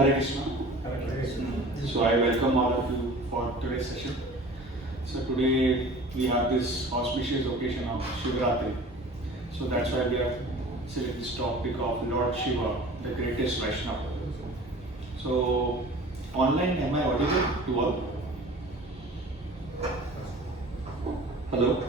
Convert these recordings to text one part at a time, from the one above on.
Hare Krishna. Hare Krishna. So I welcome all of you for today's session. So today we have this auspicious occasion of Shivratri. So that's why we have selected this topic of Lord Shiva, the greatest Vaishnava. So online, am I audible to all? Hello?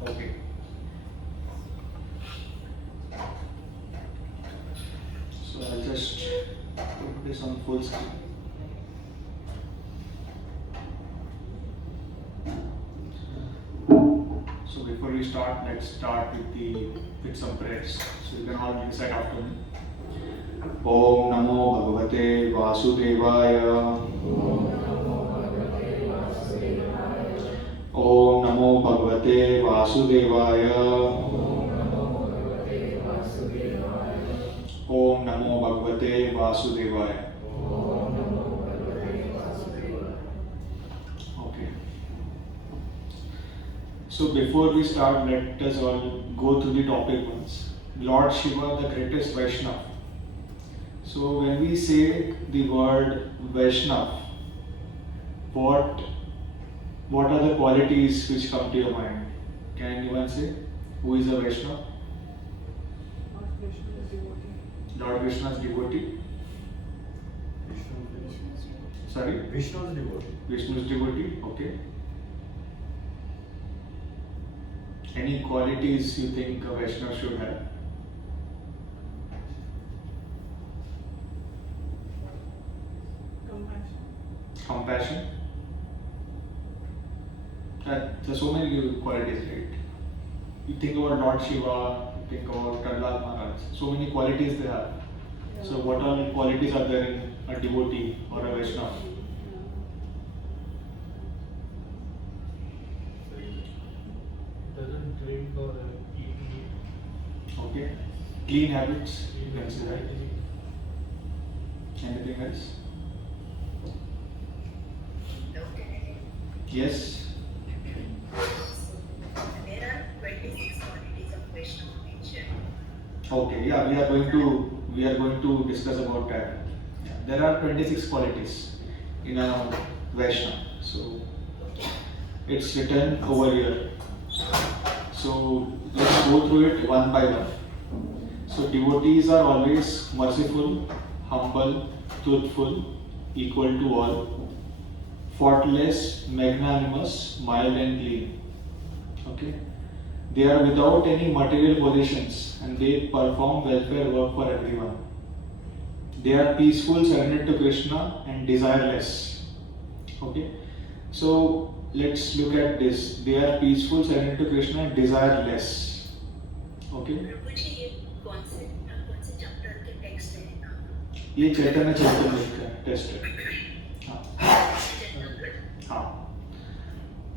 Okay. So I'll just put this on full screen. So before we start, let's start with some prayers. So you can all recite after me. Om Namo Bhagavate Vasudevaya. Om Namo Bhagavate Vasudevaya. Om Namo Bhagavate Vasudevaya. Okay. So before we start, let us all go through the topic once. Lord Shiva, the greatest Vaishnava. So when we say the word Vaishnava, what are the qualities which come to your mind? Can anyone say? Who is a Vaishnava? Lord Krishna's devotee. Sorry? Vishnu's devotee. Vishnu's devotee, okay. Any qualities you think a Vaishnava should have? Compassion. There's so many qualities, right? You think about Lord Shiva, you think about Prahlad Maharaj, so many qualities they have. So what all qualities are there in a devotee or a Vaishnava? Doesn't drink or eat meat. Okay. Clean habits, you can say that. Anything else? Yes. There are 26 qualities of Vaishnava nature. Okay, yeah, we are going to discuss about that. Yeah, there are 26 qualities in a Vaishnava. So it's written over here. So let's go through it one by one. So devotees are always merciful, humble, truthful, equal to all, faultless, magnanimous, mild and clean. Okay. They are without any material possessions and they perform welfare work for everyone. They are peaceful, surrendered to Krishna and desireless. Okay. So let's look at this. They are peaceful, surrendered to Krishna and desireless. Okay. प्रभु जी ये कौन से chapter के text है ना? ये चैतन्य चैतन्य का test है. हाँ.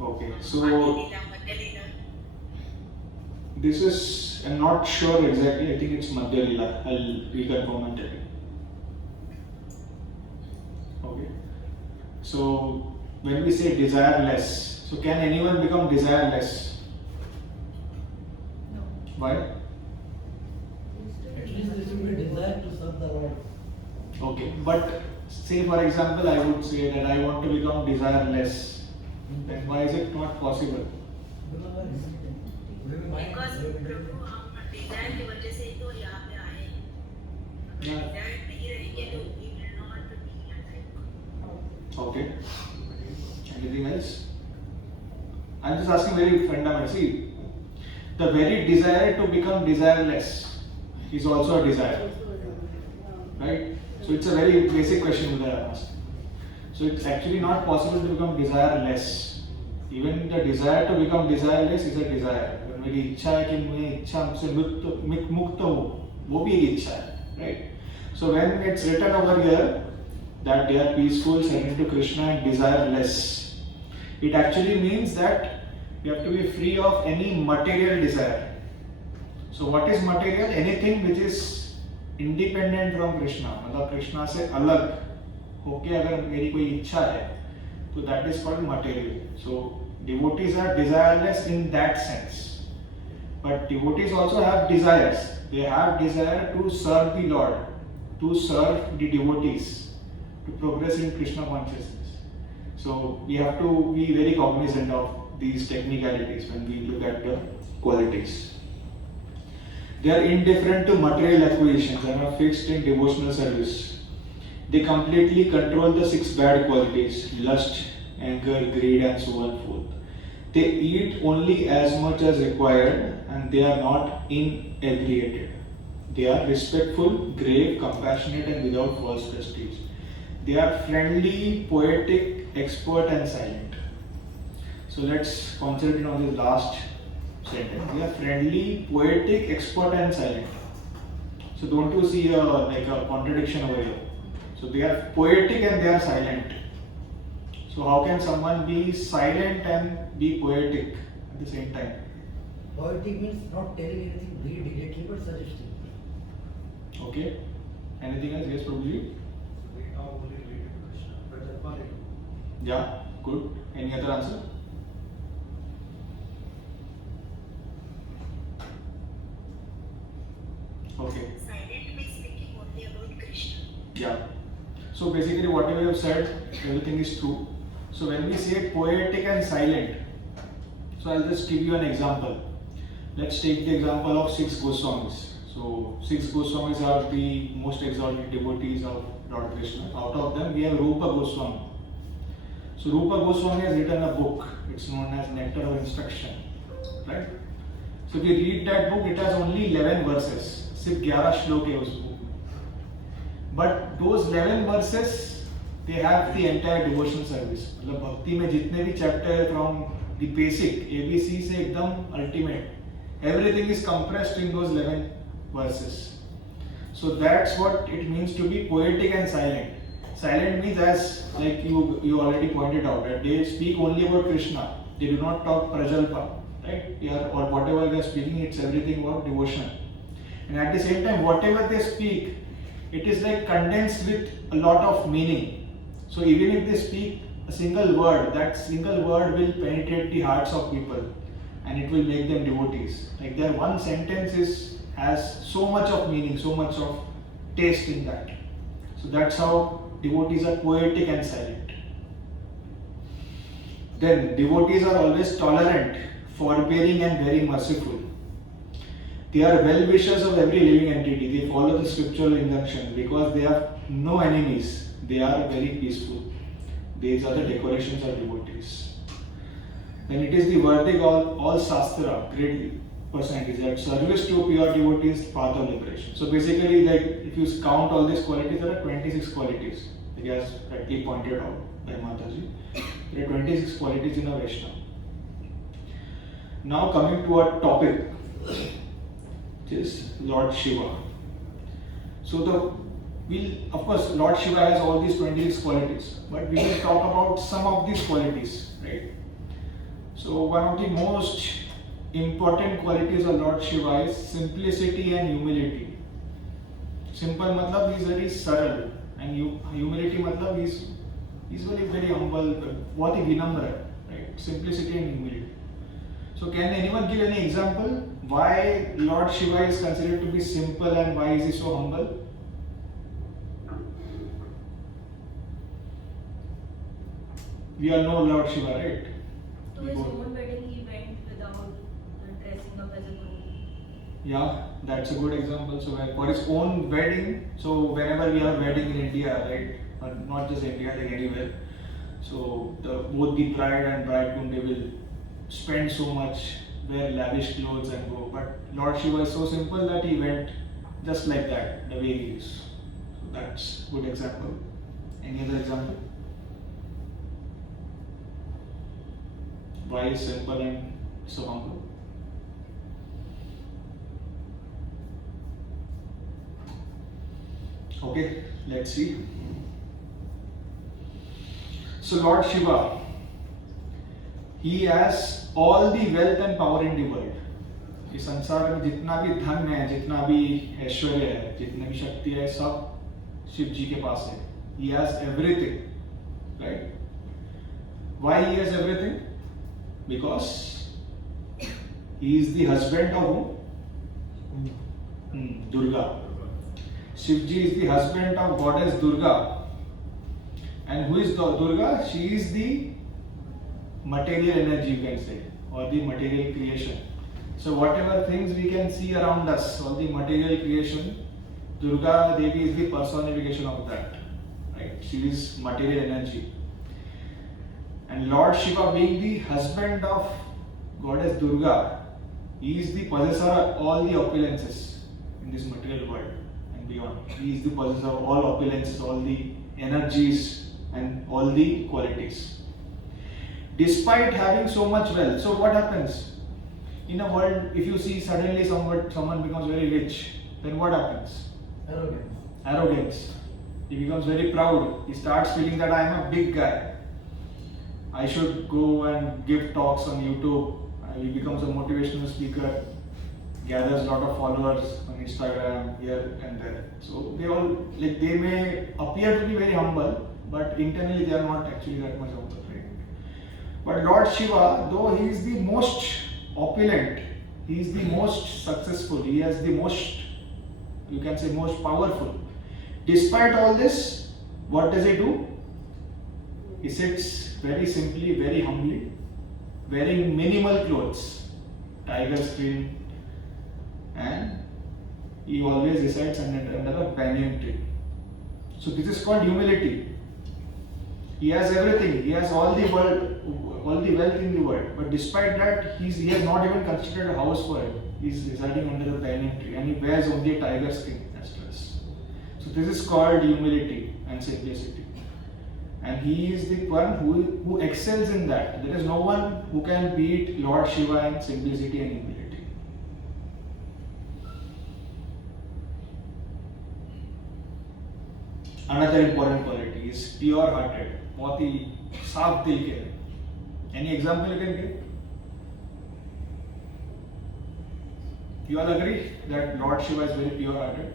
Okay. So this is, I'm not sure exactly. I think it's Madhya Lila. I'll reconfirm and tell you. Okay. So when we say desireless, so can anyone become desireless? No. Why? At least there should be desire to serve the Lord. Okay. But say for example, I would say that I want to become desireless. Then why is it not possible? Because प्रभु हम Dzire की वजह से ही तो यहाँ पे आए हैं. Dzire नहीं रहेंगे तो we will not be alive. Okay. Anything else? I'm just asking very fundamental. See, the very desire to become desireless is also a desire. Right? So it's a very basic question that I'm asking. So it's actually not possible to become desireless. Even the desire to become desireless is a desire. मेरी इच्छा है कि मैं इच्छा से मुक्त हूँ, वो भी एक इच्छा है, right? So when it's written over here that they are peaceful, surrendered to Krishna and desireless, it actually means that you have to be free of any material desire. So what is material? Anything which is independent from Krishna, मतलब कृष्णा से अलग होके अगर मेरी कोई इच्छा है So that is called material. So devotees are desireless in that sense. But devotees also have desires. They have desire to serve the Lord, to serve the devotees, to progress in Krishna consciousness. So we have to be very cognizant of these technicalities when we look at the qualities. They are indifferent to material acquisitions and are fixed in devotional service. They completely control the 6 bad qualities: lust, anger, greed, and so on forth. They eat only as much as required and they are not inebriated. They are respectful, grave, compassionate, and without false prestige. They are friendly, poetic, expert, and silent. So let's concentrate on this last sentence. They are friendly, poetic, expert, and silent. So don't you see like a contradiction over here? So they are poetic and they are silent. So how can someone be silent and be poetic at the same time? Poetic means not telling anything very directly but suggesting. Okay. Anything else? Yes, Prabhuji? We are only related to Krishna, but the quality. Yeah, good. Any other answer? Okay. Silent means speaking only about Krishna. Yeah. So basically whatever you have said, everything is true. So when we say poetic and silent, so I'll just give you an example. Let's take the example of 6 Goswamis. So 6 Goswamis are the most exalted devotees of Lord Krishna. Out of them we have Rupa Goswami. So Rupa Goswami has written a book. It's known as Nectar of Instruction. Right? So if you read that book, it has only 11 verses. सिर्फ 11 श्लोक है उस book में. But those 11 verses, they have the entire devotion service. मतलब भक्ति में जितने भी चैप्टर है from the basic ABC से एकदम ultimate, everything is compressed in those 11 verses. So that's what it means to be poetic and silent. Silent means, as like you already pointed out, that they speak only about Krishna. They do not talk prajalpa, right? Or whatever they are speaking, it's everything about devotion. And at the same time, whatever they speak, it is like condensed with a lot of meaning. So even if they speak a single word, that single word will penetrate the hearts of people and it will make them devotees. Like their one sentence has so much of meaning, so much of taste in that. So that's how devotees are poetic and silent. Then devotees are always tolerant, forbearing, and very merciful. They are well-wishers of every living entity. They follow the scriptural injunction because they have no enemies. They are very peaceful. These are the decorations of devotees. Then it is the verdict of all Shastra, great percentage, that service to pure devotees, path of liberation. So basically, like if you count all these qualities, there are 26 qualities. Like as rightly pointed out by Mataji, there are 26 qualities in a Vaishnava. Now coming to our topic, which is Lord Shiva. So of course, Lord Shiva has all these 26 qualities, but we will talk about some of these qualities, right? So one of the most important qualities of Lord Shiva is simplicity and humility. Simple matlab he is very subtle, and humility matlab he is very humble, बहुत ही विनम्र है, right? Simplicity and humility. So can anyone give any example why Lord Shiva is considered to be simple and why is he so humble? We all know Lord Shiva, right? To his own wedding, he went without dressing up as a groom. Yeah, that's a good example. So for his own wedding, so whenever we have wedding in India, right, or not just India, like anywhere, so both the bride and bridegroom, they will spend so much, wear lavish clothes and go. But Lord Shiva is so simple that he went just like that, the way he is. So that's a good example. Any other example? Why is simple and so humble? Okay, let's see. So Lord Shiva, he has all the wealth and power in the world. इस संसार में जितना भी धन है, जितना भी ऐश्वर्य है, जितनी भी शक्ति है, सब शिव जी के पास है. He has everything, right? Why he has everything? Because he is the husband of whom? Durga. Shivji is the husband of goddess Durga. And who is Durga? She is the material energy, you can say, or the material creation. So whatever things we can see around us, all the material creation, Durga Devi is the personification of that. Right? She is material energy. And Lord Shiva, being the husband of goddess Durga, he is the possessor of all the opulences in this material world and beyond. He is the possessor of all opulences, all the energies and all the qualities. Despite having so much wealth, so what happens? In a world, if you see suddenly someone becomes very rich, then what happens? Arrogance. He becomes very proud. He starts feeling that I am a big guy. I should go and give talks on YouTube. He becomes a motivational speaker, gathers a lot of followers on Instagram here and there. So they may appear to be very humble, but internally they are not actually that much humble, right? But Lord Shiva, though he is the most opulent, he is the most successful, he has the most, you can say, most powerful. Despite all this, what does he do? He sits very simply, very humbly, wearing minimal clothes, tiger skin, and he always resides under a banyan tree. So this is called humility. He has everything. He has all the wealth in the world. But despite that, he has not even constructed a house for him. He is residing under a banyan tree, and he wears only a tiger skin as dress. So this is called humility and simplicity. And he is the one who excels in that. There is no one who can beat Lord Shiva in simplicity and humility. Another important quality is pure-hearted. बहुत ही साफ दिल के. Any example you can give? You all agree that Lord Shiva is very pure-hearted?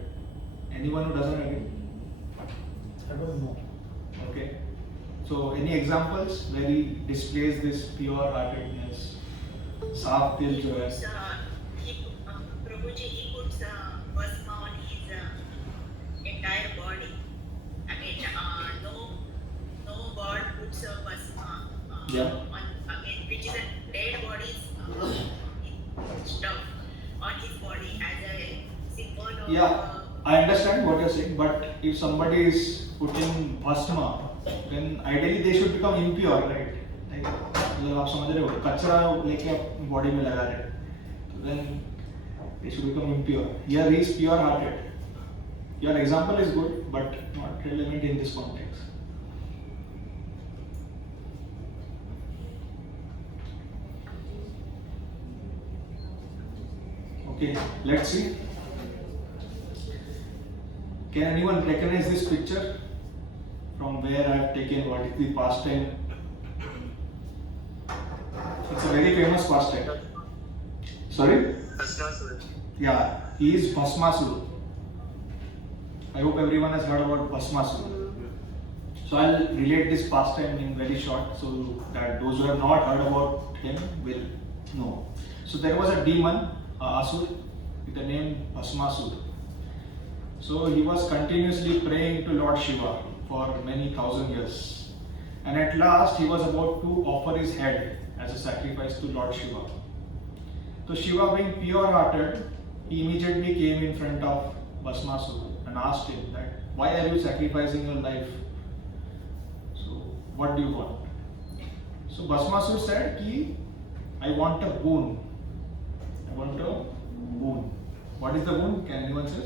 Anyone who doesn't agree? I don't know. Okay. So any examples where he displays this pure-heartedness? साफ दिल जो है. Prabhuji, he puts bhasma on his entire body. I mean, no god puts bhasma on which is a dead body's stuff on his body as a symbol of. Yeah, I understand what you're saying, but if somebody is putting bhasma, then ideally they should become impure, right? Like, मतलब आप समझ रहे हो, कचरा लेके अपनी body में लगा रहे, तो then they should become impure. Here he is pure-hearted. Your example is good, but not relevant in this context. Okay, let's see. Can anyone recognize this picture? From where I have taken what is the pastime? It's a very famous pastime. Sorry? Yeah, he is Bhasmasur. I hope everyone has heard about Bhasmasur. So I'll relate this pastime in very short so that those who have not heard about him will know. So there was a demon, Asur, with the name Bhasmasur. So he was continuously praying to Lord Shiva for many thousand years. And at last he was about to offer his head as a sacrifice to Lord Shiva. So Shiva, being pure-hearted, he immediately came in front of Bhasmasur and asked him that, why are you sacrificing your life? So what do you want? So Bhasmasur said, I want a boon. I want a boon. What is the boon? Can anyone say?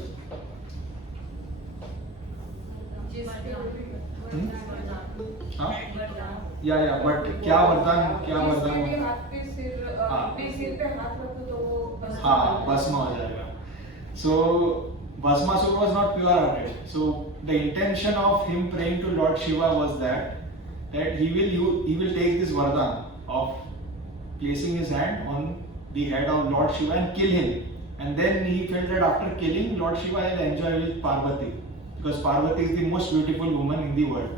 हाँ? या but क्या वरदान हाँ भस्म हो जाएगा. So Bhasmasur was not pure-hearted. So the intention of him praying to Lord Shiva was that he will take this vardhan of placing his hand on the head of Lord Shiva and kill him. And then he felt that after killing, Lord Shiva will enjoy with Parvati, because Parvati is the most beautiful woman in the world.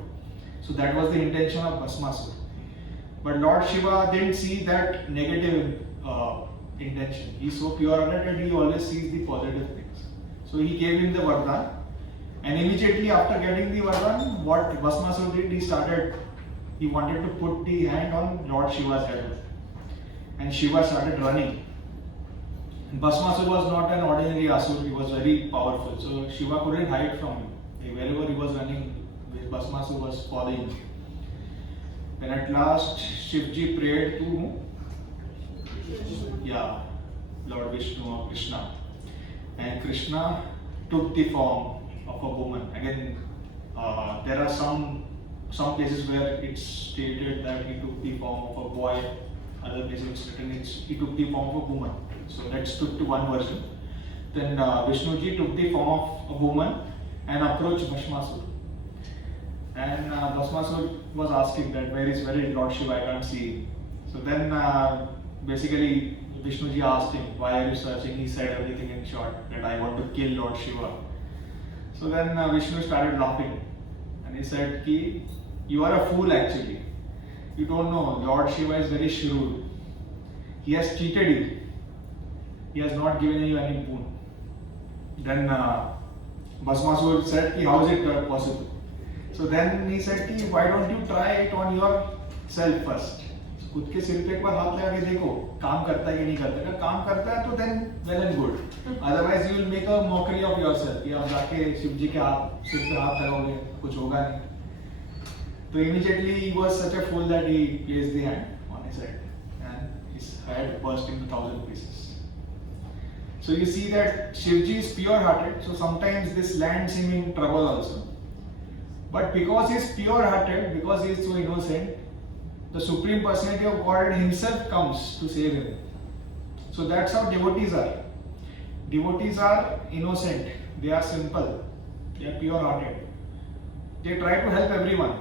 So that was the intention of Bhasmasur. But Lord Shiva didn't see that negative intention. He's so pure-hearted and he always sees the positive things. So he gave him the Vardhan, and immediately after getting the Vardhan, what Bhasmasura did, he wanted to put the hand on Lord Shiva's head. And Shiva started running. Bhasmasura was not an ordinary asur, he was very powerful. So Shiva couldn't hide from him. Wherever he was running, Bhasmasura was following him. Then at last, Shivji prayed to whom? Yeah, Lord Vishnu or Krishna. And Krishna took the form of a woman. Again, there are some places where it's stated that he took the form of a boy. Other places it's written he took the form of a woman. So let's stick to one version. Then Vishnuji took the form of a woman and approached Bhasmasura. And Bhasmasura was asking that where is Lord Shiva? I can't see him. So then basically Vishnuji asked him, why are you searching? He said everything in short, that I want to kill Lord Shiva. So then Vishnu started laughing and he said, Ki, you are a fool actually. You don't know, Lord Shiva is very shrewd. He has cheated you. He has not given you any boon. Then Bhasmasura said, Ki, how is it possible? So then he said, Ki, why don't you try it on yourself first? खुद के सिर पे एक बार हाथ लगा के देखो काम करता है कि नहीं करता है. अगर काम करता है तो then well and good. Otherwise you will make a mockery of yourself. कि आप जाके शिव जी के सिर पे हाथ लगाओगे कुछ होगा नहीं. So immediately he was such a fool that he placed the hand on his head and his head burst into 1,000 pieces. So you see that Shivji is pure-hearted, so sometimes this lands him in trouble also. But because he is pure-hearted, because he is so innocent, the Supreme Personality of Godhead himself comes to save him. So that's how devotees are. Devotees are innocent, they are simple, they are pure-hearted. They try to help everyone.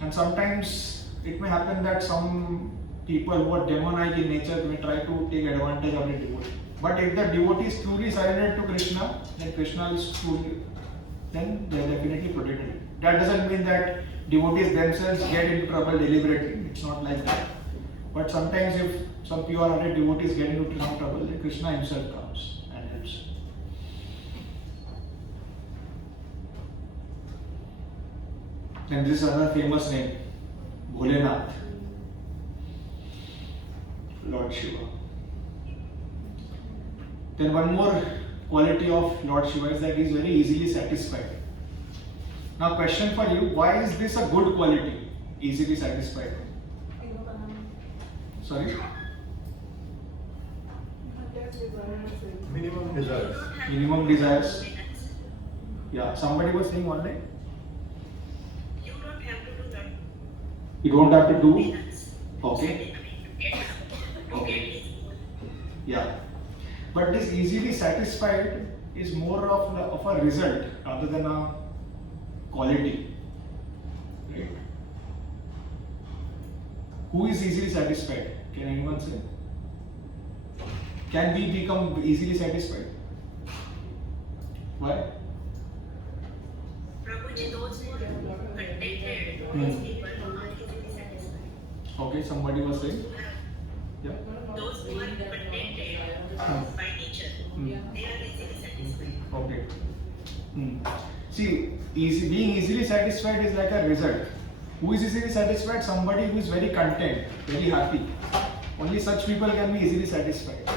And sometimes it may happen that some people who are demonic in nature may try to take advantage of the devotee. But if the devotee is truly surrendered to Krishna, then Krishna is truly, then they are definitely protected. That doesn't mean that devotees themselves get into trouble deliberately. It's not like that. But sometimes if some pure-hearted devotees get into some trouble, then Krishna himself comes and helps. And this is another famous name, Bholenath, Lord Shiva. Then one more quality of Lord Shiva is that he is very easily satisfied. Now question for you, why is this a good quality, easily satisfied? Sorry? Minimum desires. Minimum desires. Yeah, somebody was saying one day. You don't have to do that. You don't have to do. Maintenance. Okay. Okay. Yeah. But this easily satisfied is more of a result rather than a quality. Right? Who is easily satisfied? Can anyone say? Can we become easily satisfied? Why? Prabhuji, those who are contented, these people are easily satisfied. Okay, somebody was saying. Yeah. Those who are contented by nature, they are easily satisfied. Okay. See, being easily satisfied is like a result. Who is easily satisfied? Somebody who is very content, very happy. Only such people can be easily satisfied.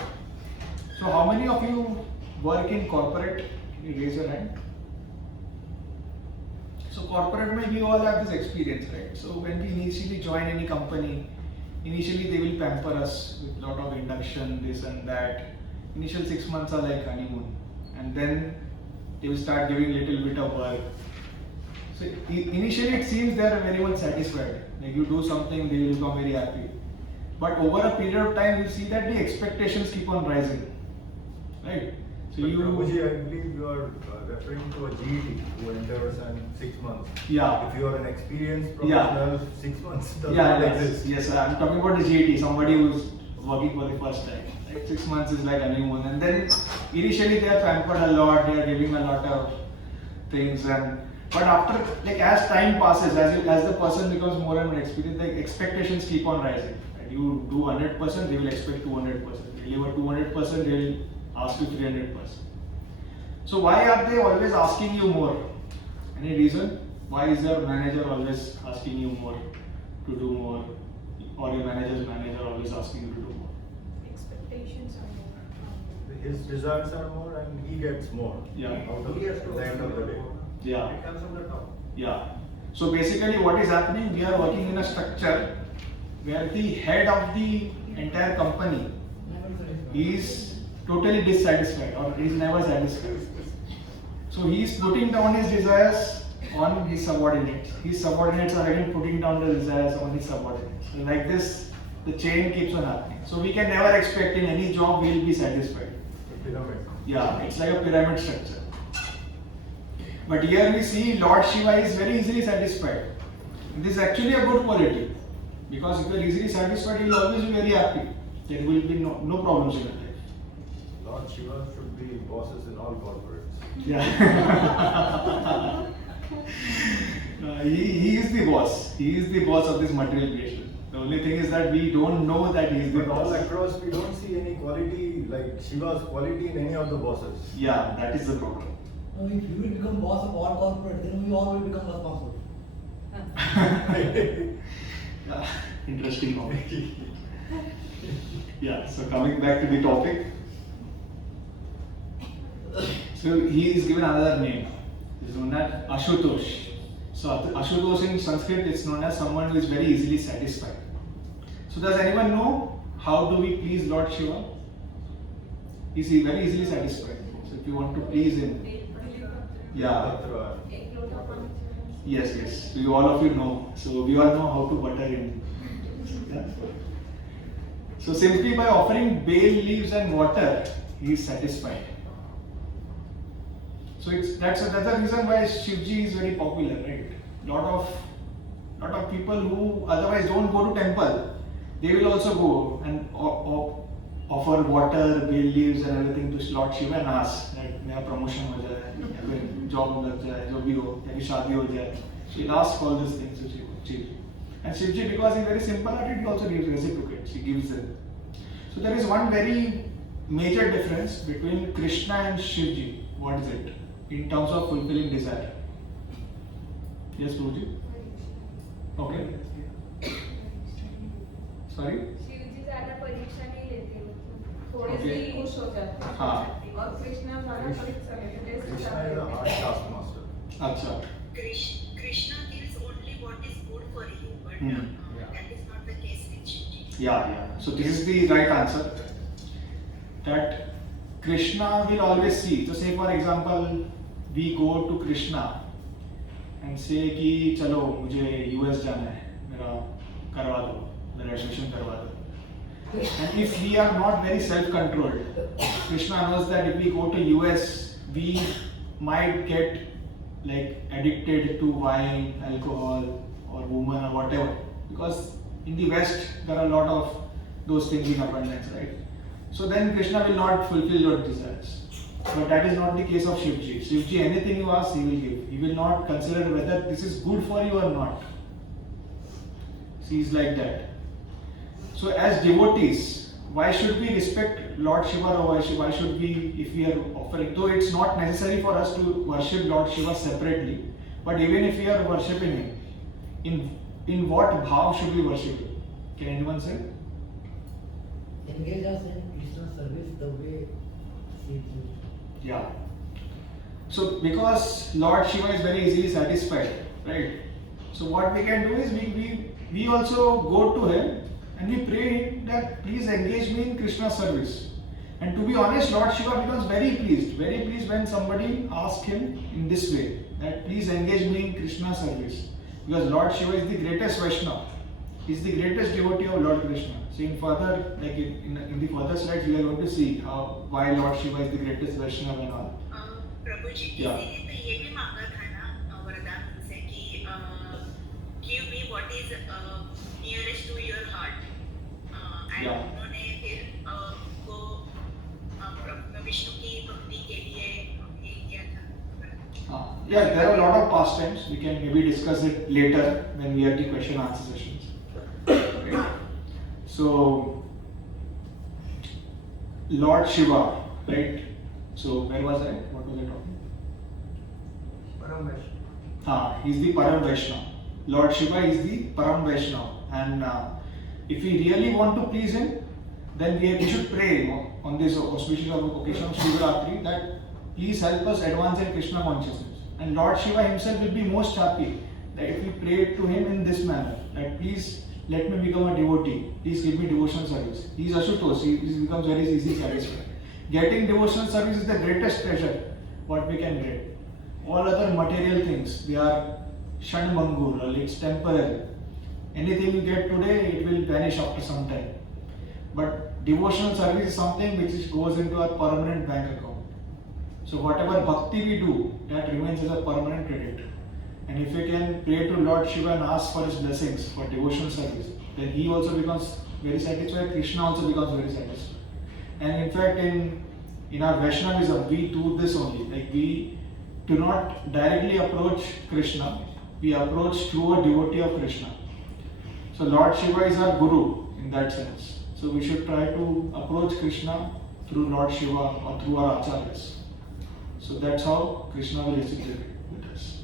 So how many of you work in corporate? Can you raise your hand? So corporate, maybe we all have this experience, right? So when we initially join any company, initially they will pamper us with a lot of induction, this and that. Initial 6 months are like honeymoon, and then they will start giving little bit of work. So initially it seems they are very much satisfied. Like you do something, they will become very happy. But over a period of time, you see that the expectations keep on rising, right? So Prabhuji, I believe you are referring to a GET who enters in 6 months. Yeah. If you are an experienced professional, 6 months does Yeah, not yes, exist. yes. I'm talking about the GET, somebody who's working for the first time. Like 6 months is like honeymoon, and then initially they are pampered a lot. They are giving a lot of things, and But after, like as time passes, as the person becomes more and more experienced, the expectations keep on rising. And you do 100%, they will expect 200%. You deliver 200%, they will ask you 300%. So why are they always asking you more? Any reason? Why is your manager always asking you more to do more, or your manager's manager always asking you to do more? Expectations are more. His desires are more and he gets more. Yeah. Out of He has to the end of the day. Yeah. It comes from the top. Yeah. So basically what is happening, we are working in a structure where the head of the entire company is totally dissatisfied or is never satisfied. So he is putting down his desires on his subordinates. His subordinates are again putting down the desires on his subordinates. So like this, the chain keeps on happening. So we can never expect in any job we will be satisfied. The pyramid. Yeah, it's like a pyramid structure. But here we see Lord Shiva is very easily satisfied. This is actually a good quality. Because if you are easily satisfied, you will always be very happy. There will be no problems in your life. Lord Shiva should be bosses in all corporates. Yeah. He is the boss. He is the boss of this material creation. The only thing is that we don't know that he is the But all boss. across we don't see any quality like Shiva's quality in any of the bosses. Yeah, that is the problem. Now, if you will become boss of all corporate, then we all will become responsible. Yeah, interesting topic. Yeah, so coming back to the topic. So he is given another name. It is known as Ashutosh. So Ashutosh in Sanskrit is known as someone who is very easily satisfied. So does anyone know how do we please Lord Shiva? Is he very easily satisfied? So if you want to please him, yeah. Yes. So all of you know. So we all know how to butter him. Yeah. So simply by offering bay leaves and water, he is satisfied. So that's the reason why Shivji is very popular, right? Lot of people who otherwise don't go to temple, they will also go and offer water, bay leaves and everything to Lord Shiva and ask that मेरा promotion हो जाए, या फिर job लग जाए, जो भी हो, या फिर शादी हो जाए. So he'll ask all these things to Shivji. And Shivji, because he's very simple-hearted, he also gives reciprocates. He gives them. So there is one very major difference between Krishna and Shivji. What is it? In terms of fulfilling desire. Yes, Prabhuji? Okay. Sorry? Shivji ज्यादा परीक्षा नहीं लेते, थोड़े से Okay. ही खुश हो जाते हैं। हाँ. और कृष्णा ज्यादा परीक्षा लेते हैं, test Krishna is a hard taskmaster. अच्छा. Krishna gives only what is good for you, but that is not the case with Shivji. Yeah. So this is the right answer. That Krishna will always see. So say for example, we go to Krishna and say कि चलो मुझे US जाना है, मेरा करवा दो, मेरा admission करवा दो. And if we are not very self-controlled, Krishna knows that if we go to US, we might get like addicted to wine, alcohol, or woman or whatever. Because in the West there are a lot of those things in abundance, right? So then Krishna will not fulfill your desires. But that is not the case of Shivji. Shivji, anything you ask, he will give. He will not consider whether this is good for you or not. He is like that. So as devotees, why should we respect Lord Shiva or why should we, if we are offering, though it's not necessary for us to worship Lord Shiva separately, but even if we are worshipping him, in what bhav should we worship him? Can anyone say? Engage us in Krishna's service the way he is. Yeah. So because Lord Shiva is very easily satisfied, right? So what we can do is we also go to him and we pray that please engage me in Krishna's service. And to be honest, Lord Shiva becomes very pleased when somebody asks him in this way, that please engage me in Krishna's service. Because Lord Shiva is the greatest Vaishnava. He is the greatest devotee of Lord Krishna. So in further, like in the further slides, we are going to see why Lord Shiva is the greatest Vaishnava and all. Prabhu ji Yeah. किसी ने तो ये भी मांगा था ना वरदान से कि give me what is nearest to your heart. And Yeah. उन्होंने फिर को विष्णु की भक्ति के लिए ये किया था. हाँ. Yeah, there are a lot of pastimes. We can maybe discuss it later when we have the question answer sessions. Okay. So, Lord Shiva, right? So, where was I? What was I talking? He's the Param Vaishnava. Lord Shiva is the Param Vaishnava. And if we really want to please him, then we should pray on this auspicious occasion of Shivaratri that please help us advance in Krishna consciousness. And Lord Shiva himself will be most happy that if we pray to him in this manner, that please let me become a devotee, please give me devotional service. He is Ashutosh, he becomes very easily satisfied. Getting devotional service is the greatest treasure what we can get. All other material things, they are shanmangur, or it's temporary. Anything you get today, it will vanish after some time. But devotional service is something which goes into our permanent bank account. So whatever bhakti we do, that remains as a permanent credit. And if we can pray to Lord Shiva and ask for his blessings for devotional service, then he also becomes very satisfied, Krishna also becomes very satisfied. And in fact, in our Vaishnavism, we do this only. Like we do not directly approach Krishna, we approach through a devotee of Krishna. So Lord Shiva is our guru in that sense. So we should try to approach Krishna through Lord Shiva or through our acharyas. So that's how Krishna will reciprocate with us.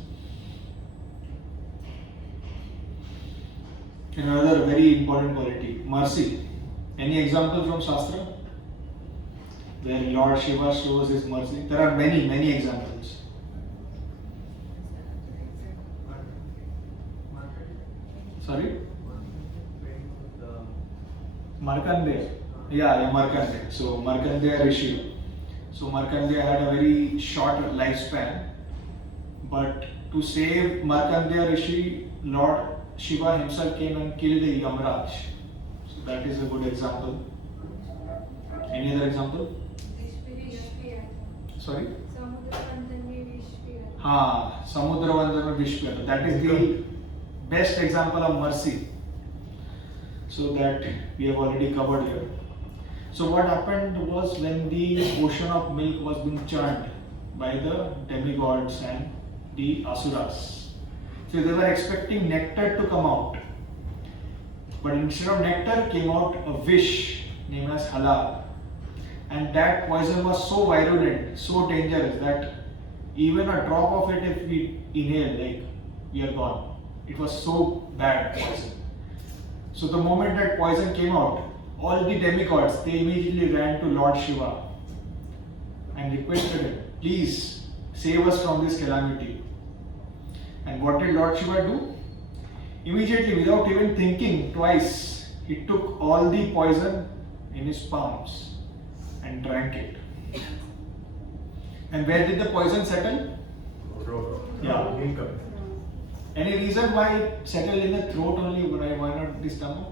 Another very important quality, mercy. Any example from Shastra where Lord Shiva shows his mercy? There are many examples. Sorry? Markandeya. Yeah, Markandeya. So Markandeya Rishi. So Markandeya had a very short lifespan. But to save Markandeya Rishi, Lord Shiva himself came and killed the Yamraj. So that is a good example. Any other example? Sorry? Samudra Vandana Vishwara. That is the best example of mercy. So that we have already covered here. So what happened was when the ocean of milk was being churned by the demigods and the asuras. So they were expecting nectar to come out. But instead of nectar came out a wish named as halal. And that poison was so virulent, so dangerous that even a drop of it if we inhale, like we are gone. It was so bad poison. So the moment that poison came out, all the demigods, they immediately ran to Lord Shiva and requested him, please save us from this calamity. And what did Lord Shiva do? Immediately, without even thinking twice, he took all the poison in his palms and drank it. And where did the poison settle? Yeah. Any reason why it settled in the throat only? Why not the stomach?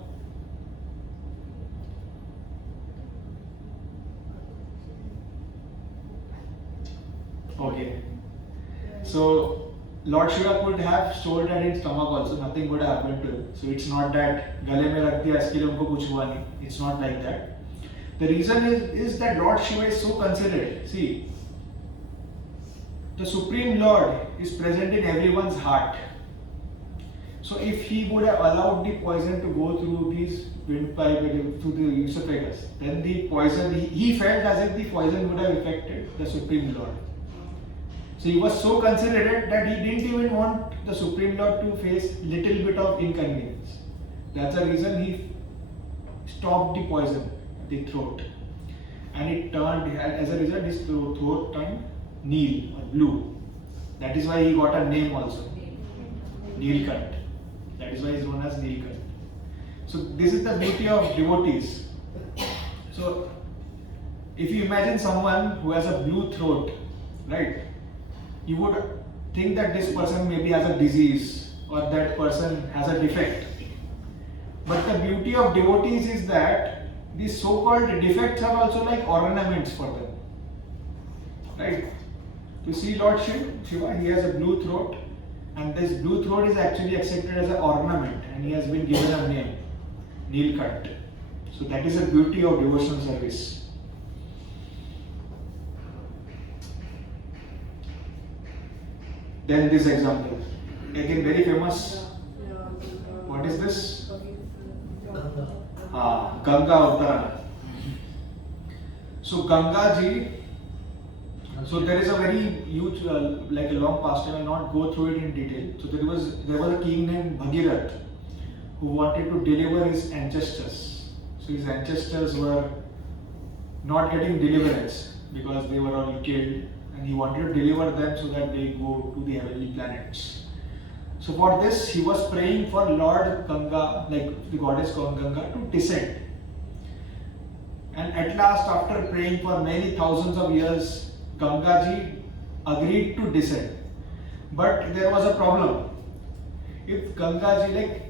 Okay. So Lord Shiva could have stored that in stomach also, nothing would have happened to him. So it's not that gale mein rakh diya iske liye unko kuch hua nahi. It's not like that. The reason is that Lord Shiva is so considerate. See, the Supreme Lord is present in everyone's heart. So if he would have allowed the poison to go through these windpipe, through the esophagus, then the poison, he felt as if the poison would have affected the Supreme Lord. So he was so considerate that he didn't even want the Supreme Lord to face little bit of inconvenience. That's the reason he stopped the poison at the throat. And it turned, as a result, his throat turned Neel or blue. That is why he got a name also, Neelkant. That is why he is known as Neelkant. So this is the beauty of devotees. So if you imagine someone who has a blue throat, right? You would think that this person maybe has a disease or that person has a defect. But the beauty of devotees is that these so-called defects are also like ornaments for them. Right? You see Lord Shiva, he has a blue throat, and this blue throat is actually accepted as an ornament, and he has been given a name, Neelkant. So that is the beauty of devotional service. Then this example, again very famous. What is this? Ganga. Ganga Avtarana. So Ganga ji, so there is a very huge, like a long past. I will not go through it in detail. So there was a king named Bhagirath who wanted to deliver his ancestors. So his ancestors were not getting deliverance because they were all killed, and he wanted to deliver them so that they go to the heavenly planets. So for this, he was praying for Lord Ganga, like the goddess Ganga, to descend. And at last, after praying for many thousands of years, Ganga ji agreed to descend. But there was a problem. If Ganga ji, like,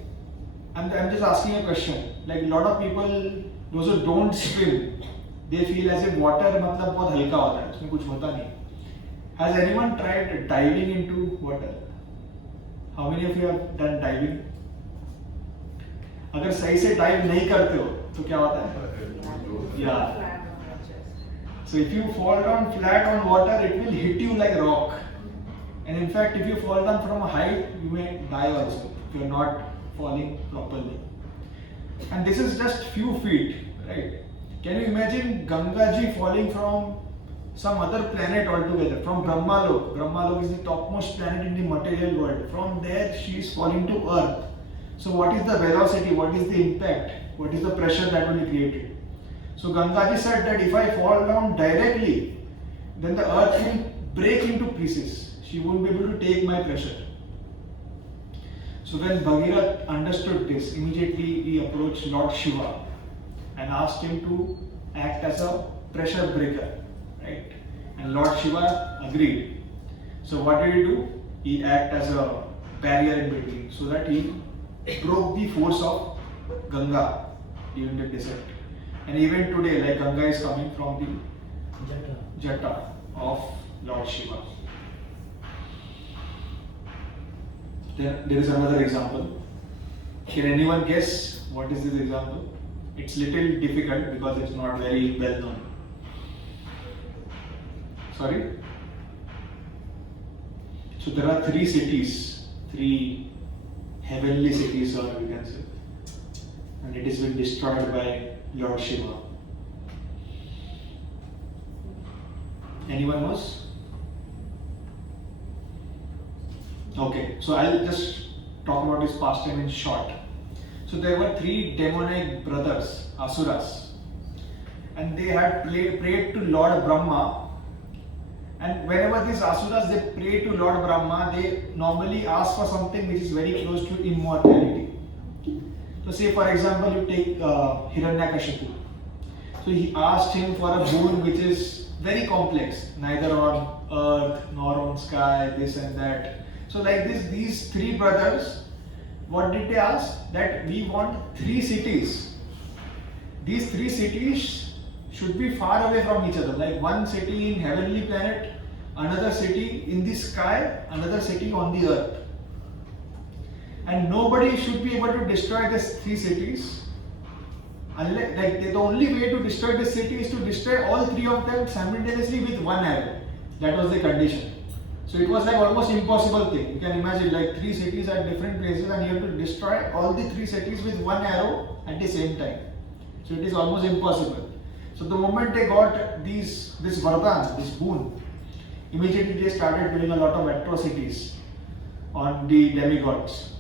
I'm just asking a question. Like a lot of people, those who don't swim, they feel as if water मतलब बहुत हल्का होता है, उसमें कुछ होता नहीं. Has anyone tried diving into water? How many of you have done diving? अगर सही से dive नहीं करते हो तो क्या होता है? Yeah. So if you fall down flat on water, it will hit you like rock. And in fact, if you fall down from a height, you may die also if you are not falling properly. And this is just few feet, right? Can you imagine Ganga ji falling from some other planet altogether, from Brahmalok? Brahmalok is the topmost planet in the material world. From there, she is falling to earth. So what is the velocity? What is the impact? What is the pressure that will be created? So Ganga ji said that if I fall down directly, then the earth will break into pieces. She won't be able to take my pressure. So when Bhagirath understood this, immediately he approached Lord Shiva and asked him to act as a pressure breaker, right? And Lord Shiva agreed. So what did he do? He acted as a barrier in between, so that he broke the force of Ganga during the descent. And even today, like Ganga is coming from the Jata of Lord Shiva. Then there is another example. Can anyone guess what is this example? It's little difficult because it's not very well known. Sorry? So there are three cities, three heavenly cities, or we can say, and it has been destroyed by Lord Shiva. Anyone knows? Okay, so I'll just talk about his pastime in short. So there were three demonic brothers, Asuras, and they had prayed to Lord Brahma. And whenever these Asuras they pray to Lord Brahma, they normally ask for something which is very close to immortality. So say for example you take Hiranyakashipu. So he asked him for a boon which is very complex, neither on earth nor on sky, this and that. So like this, these three brothers, what did they ask? That we want three cities. These three cities should be far away from each other. Like one city in heavenly planet, another city in the sky, another city on the earth. And nobody should be able to destroy these three cities. Unless, like the only way to destroy this city is to destroy all three of them simultaneously with one arrow. That was the condition. So it was like almost impossible thing. You can imagine like three cities at different places and you have to destroy all the three cities with one arrow at the same time. So it is almost impossible. So the moment they got this vardhan, this boon, immediately they started doing a lot of atrocities on the demigods.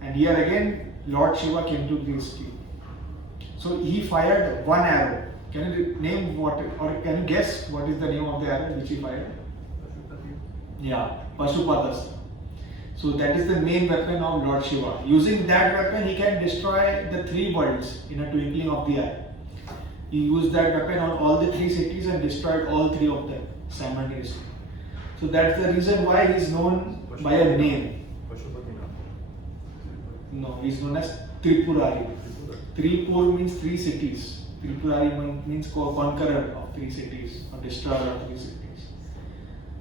And here again, Lord Shiva came to the rescue. So he fired one arrow. Can you name what, or can you guess what is the name of the arrow which he fired? Yeah, Pashupatastra. So that is the main weapon of Lord Shiva. Using that weapon, he can destroy the three worlds in a twinkling of the eye. He used that weapon on all the three cities and destroyed all three of them simultaneously. So that's the reason why he is known by a name. No, he is known as Tripurari. Tripur means three cities. Tripurari means conqueror of three cities or destroyer of three cities.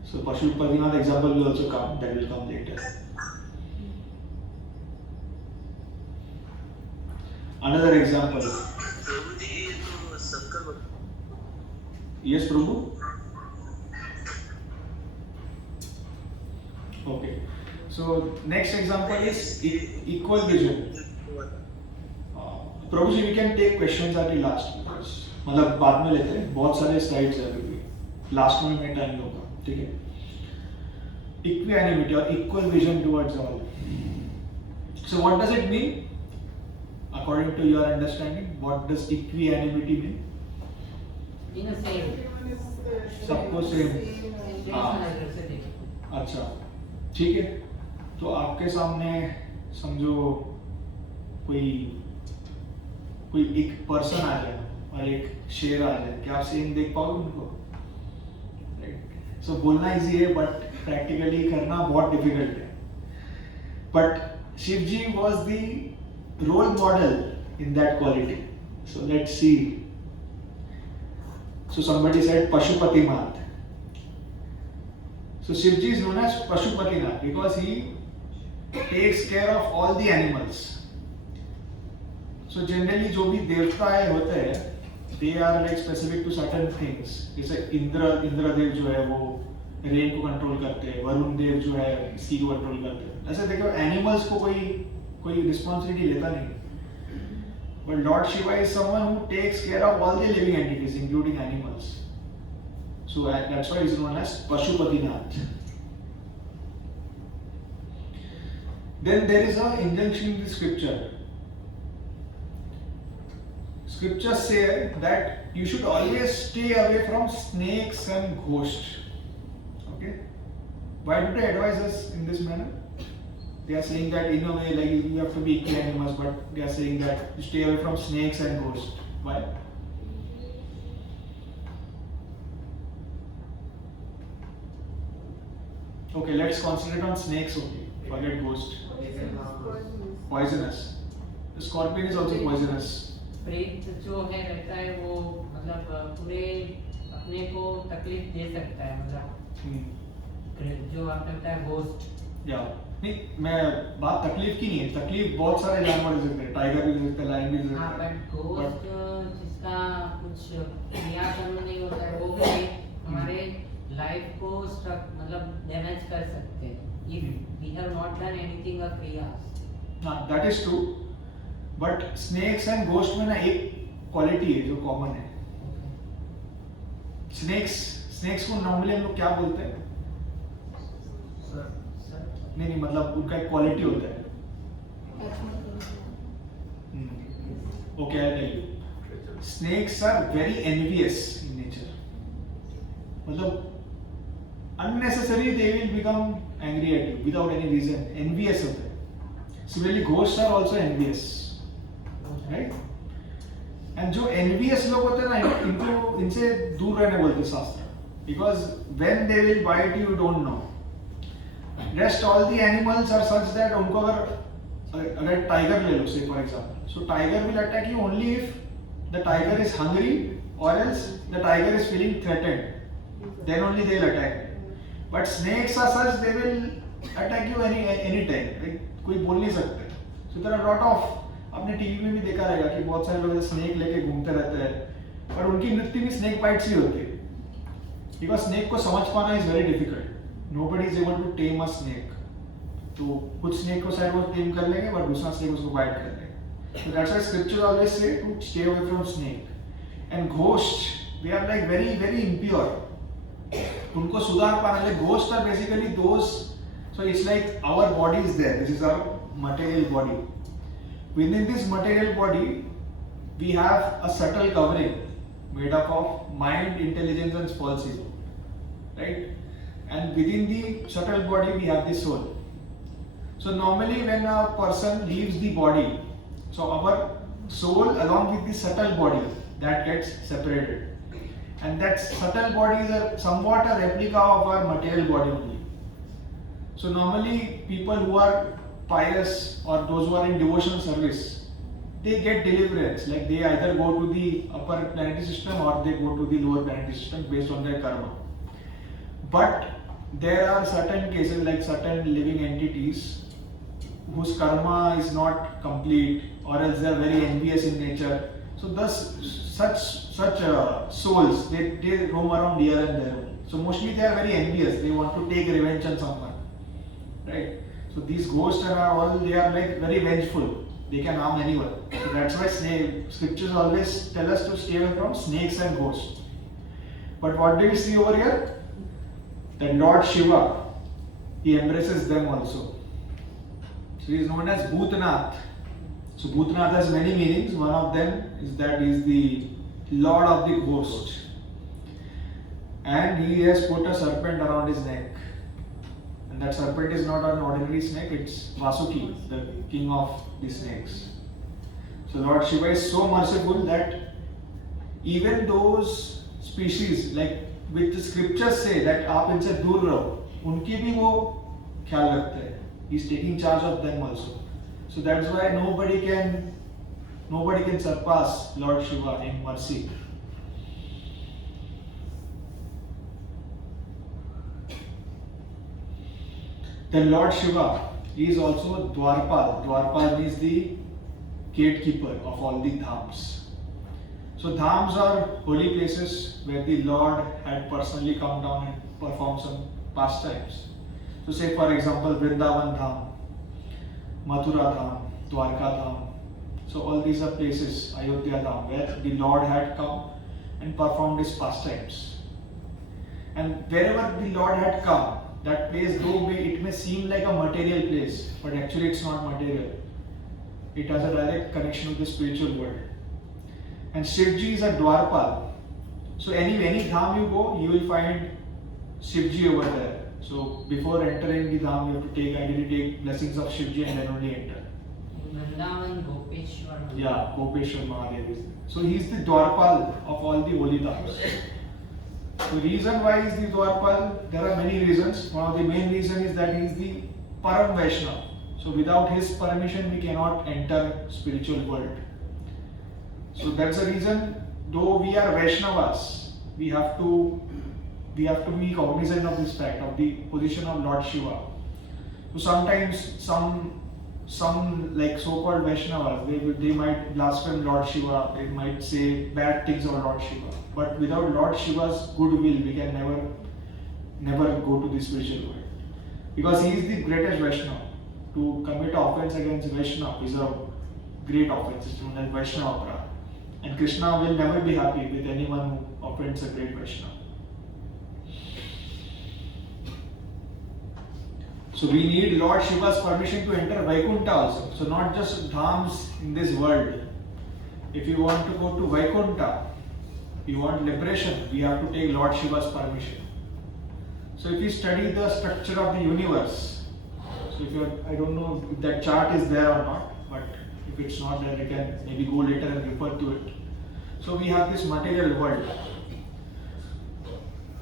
So Pashupatinath example will also come, that will come later. Another example. Yes, Prabhu? Okay. So next example is equal vision. Prabhu ji, we can take questions at the last because मतलब बाद में लेते हैं, बहुत सारे slides हैं अभी भी, last में मैं टाइम लूँगा, ठीक है? Equanimity or equal vision towards all. So what does it mean? According to your understanding, what does equanimity mean? In a same. सबको सेम. अच्छा, ठीक है. तो आपके सामने समझो कोई एक पर्सन आ जाए और एक शेर आ जाए, क्या आप सेम देख पाओगे उनको? राइट. सो बोलना इजी है बट प्रैक्टिकली करना बहुत डिफिकल्ट है. But Shiv ji was the role model in that quality. So let's see. So somebody said Pashupatinath. So Shivji is known as Pashupatinath because he takes care of all the animals. So generally जो भी देवता होते हैं, they are like specific to certain things. जैसे इंद्रदेव जो है वो rain को कंट्रोल करते हैं, वरुण देव जो है सी को कंट्रोल करते हैं. ऐसे देखो एनिमल्स को कोई रिस्पॉन्सिबिलिटी लेता नहीं. But Lord Shiva is someone who takes care of all the living entities, including animals. So that's why he is known as Pashupatinath. Then there is an injunction in the scripture. Scriptures say that you should always stay away from snakes and ghosts. Okay? Why do they advise us in this manner? They are saying that in a way like you have to be equanimous, but they are saying that you stay away from snakes and ghosts. Why? Okay, let's concentrate on snakes only. Forget ghost. Poisonous. The scorpion is also poisonous. प्रेत जो है रहता है वो मतलब पूरे अपने को तकलीफ दे सकता है, मतलब जो आपने बताया घोस्ट. या नहीं, मैं बात तकलीफ की नहीं है. तकलीफ बहुत सारे जानवर दे सकते हैं, टाइगर भी दे सकते हैं, लायन भी दे सकते हैं. बट घोस्ट जिसका कुछ क्रियाकर्म नहीं होता है वो भी हमारे लाइफ को मतलब डैमेज कर सकते हैं if we have not done anything or kriyas. हाँ, that is true. But snakes and ghost में ना एक क्वालिटी है जो कॉमन है. स्नेक्स को नॉर्मली हम लोग क्या बोलते हैं? नहीं मतलब उनका एक क्वालिटी होता है. Okay, I tell you. Snakes are very envious in nature. मतलब unnecessary they will become angry at you without any reason. Envious होते हैं. Similarly, ghosts are also envious, right? And जो envious लोग होते हैं ना, इनको इनसे दूर रहने बोलते हैं शास्त्र. Because when they will bite you don't know. Rest all the animals are such that उनको अगर टाइगर ले लो say for example, so tiger will attack you only if the tiger is hungry or else the tiger is feeling threatened. Then only they will attack. But snakes are such they will attack you any time. Like, कोई बोल नहीं सकते. So there are lot of, आपने TV में भी देखा रहेगा कि बहुत सारे लोग स्नेक लेके घूमते रहते हैं, पर उनकी मृत्यु भी स्नेक बाइट से होती है. Because snake को समझ पाना is very difficult. Nobody is able to tame a snake. तो कुछ snake को शायद वो tame कर लेंगे, but दूसरा snake उसको bite कर लेंगे. So that's why scriptures always say to stay away from snake. And ghosts, they are like very very impure. उनको सुधार पाने लिए ghosts are basically those. So it's like our body is there. This is our material body. Within this material body, we have a subtle covering made up of mind, intelligence, and false ego, right? And within the subtle body, we have the soul. So normally, when a person leaves the body, so our soul along with the subtle body that gets separated. And that subtle body is somewhat a replica of our material body only. So normally people who are pious or those who are in devotional service, they get deliverance. Like they either go to the upper planetary system or they go to the lower planetary system based on their karma. But there are certain cases like certain living entities whose karma is not complete or else they are very envious in nature. So thus such souls, they roam around here and there. So mostly they are very envious. They want to take revenge on someone. right? So these ghosts and all, they are like very vengeful. They can harm anyone. So that's why scriptures always tell us to stay away from snakes and ghosts. But what do you see over here? That Lord Shiva, he embraces them also. So he is known as Bhutanath. So Bhutanath has many meanings. One of them is that he is the Lord of the ghost. And he has put a serpent around his neck. And that serpent is not an ordinary snake, it's Vasuki, the king of the snakes. So Lord Shiva is so merciful that even those species, like which the scriptures say that आप इनसे दूर रहो, उनकी भी वो ख्याल रखते हैं. He is taking charge of them also. So that's why nobody can surpass Lord Shiva in mercy. Then Lord Shiva, he is also Dwarpal. Dwarpal means the gatekeeper of all the dhams. So dhams are holy places where the Lord had personally come down and performed some pastimes. So say for example Vrindavan Dham, Mathura Dham, Dwarka Dham. So all these are places, Ayodhya Dham, where the Lord had come and performed his pastimes. And wherever the Lord had come, that place, though it may seem like a material place, but actually it's not material. It has a direct connection with the spiritual world. And Shivji is a Dwarpal. So any dham you go, you will find Shivji over there. So before entering the dham, you have to ideally take blessings of Shivji and then only enter. Vrindavan Gopeshwar. Yeah, Gopeshwar Mahadev is there. So he is the Dwarpal of all the holy dhams. The reason why is the Dwarpal, there are many reasons. One of the main reason is that he is the Param Vaishnava. So without his permission, we cannot enter spiritual world. So that's the reason. Though we are Vaishnavas, we have to be cognizant of this fact of the position of Lord Shiva. So sometimes some like so-called Vaishnavas, they might blaspheme Lord Shiva, they might say bad things about Lord Shiva. But without Lord Shiva's goodwill, we can never go to the spiritual world. Because he is the greatest Vaishnava. To commit offense against Vaishnava is a great offense. It's known as Vaishnava Aparadha. And Krishna will never be happy with anyone who offends a great Vaishnava. So we need Lord Shiva's permission to enter Vaikuntha also. So not just dhams in this world. If you want to go to Vaikuntha, if you want liberation, we have to take Lord Shiva's permission. So if you study the structure of the universe, so I don't know if that chart is there or not, but if it's not, then you can maybe go later and refer to it. So we have this material world.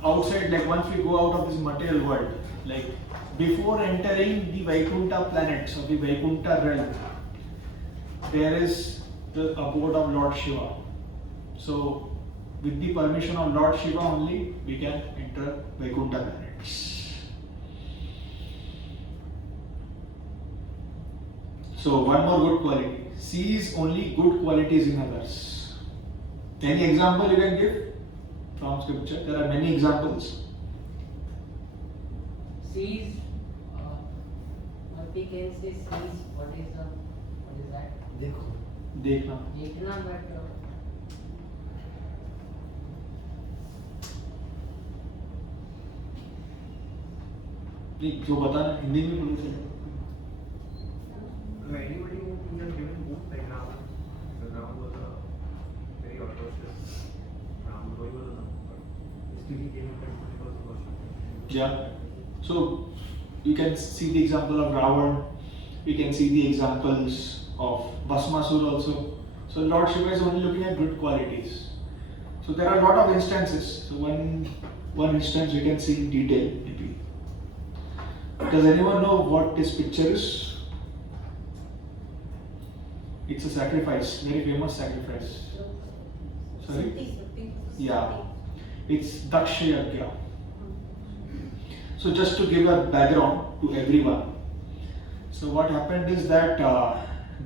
Outside, like once we go out of this material world, like before entering the Vaikuntha planets or the Vaikuntha realm, there is the abode of Lord Shiva. So with the permission of Lord Shiva only, we can enter Vaikuntha planets. So one more good quality. Sees only good qualities in others. Any example you can give from scripture? There are many examples. Sees, what we can say sees, what is that? देखो देखना. देखना, but नहीं, जो बताना हिंदी में बोलो चलेगा. Anybody who has given both like Ram, the Ram was a very atrocious. Ram was a Ram, but still he came up because he was worshipped. Yeah. So you can see the example of Ravan. We can see the examples of Bhasmasur also. So Lord Shiva is only looking at good qualities. So there are a lot of instances. So one instance we can see in detail maybe. Does anyone know what this picture is? It's a sacrifice, very famous sacrifice. Sorry? Yeah. It's Daksha Yajna. So just to give a background to everyone. So what happened is that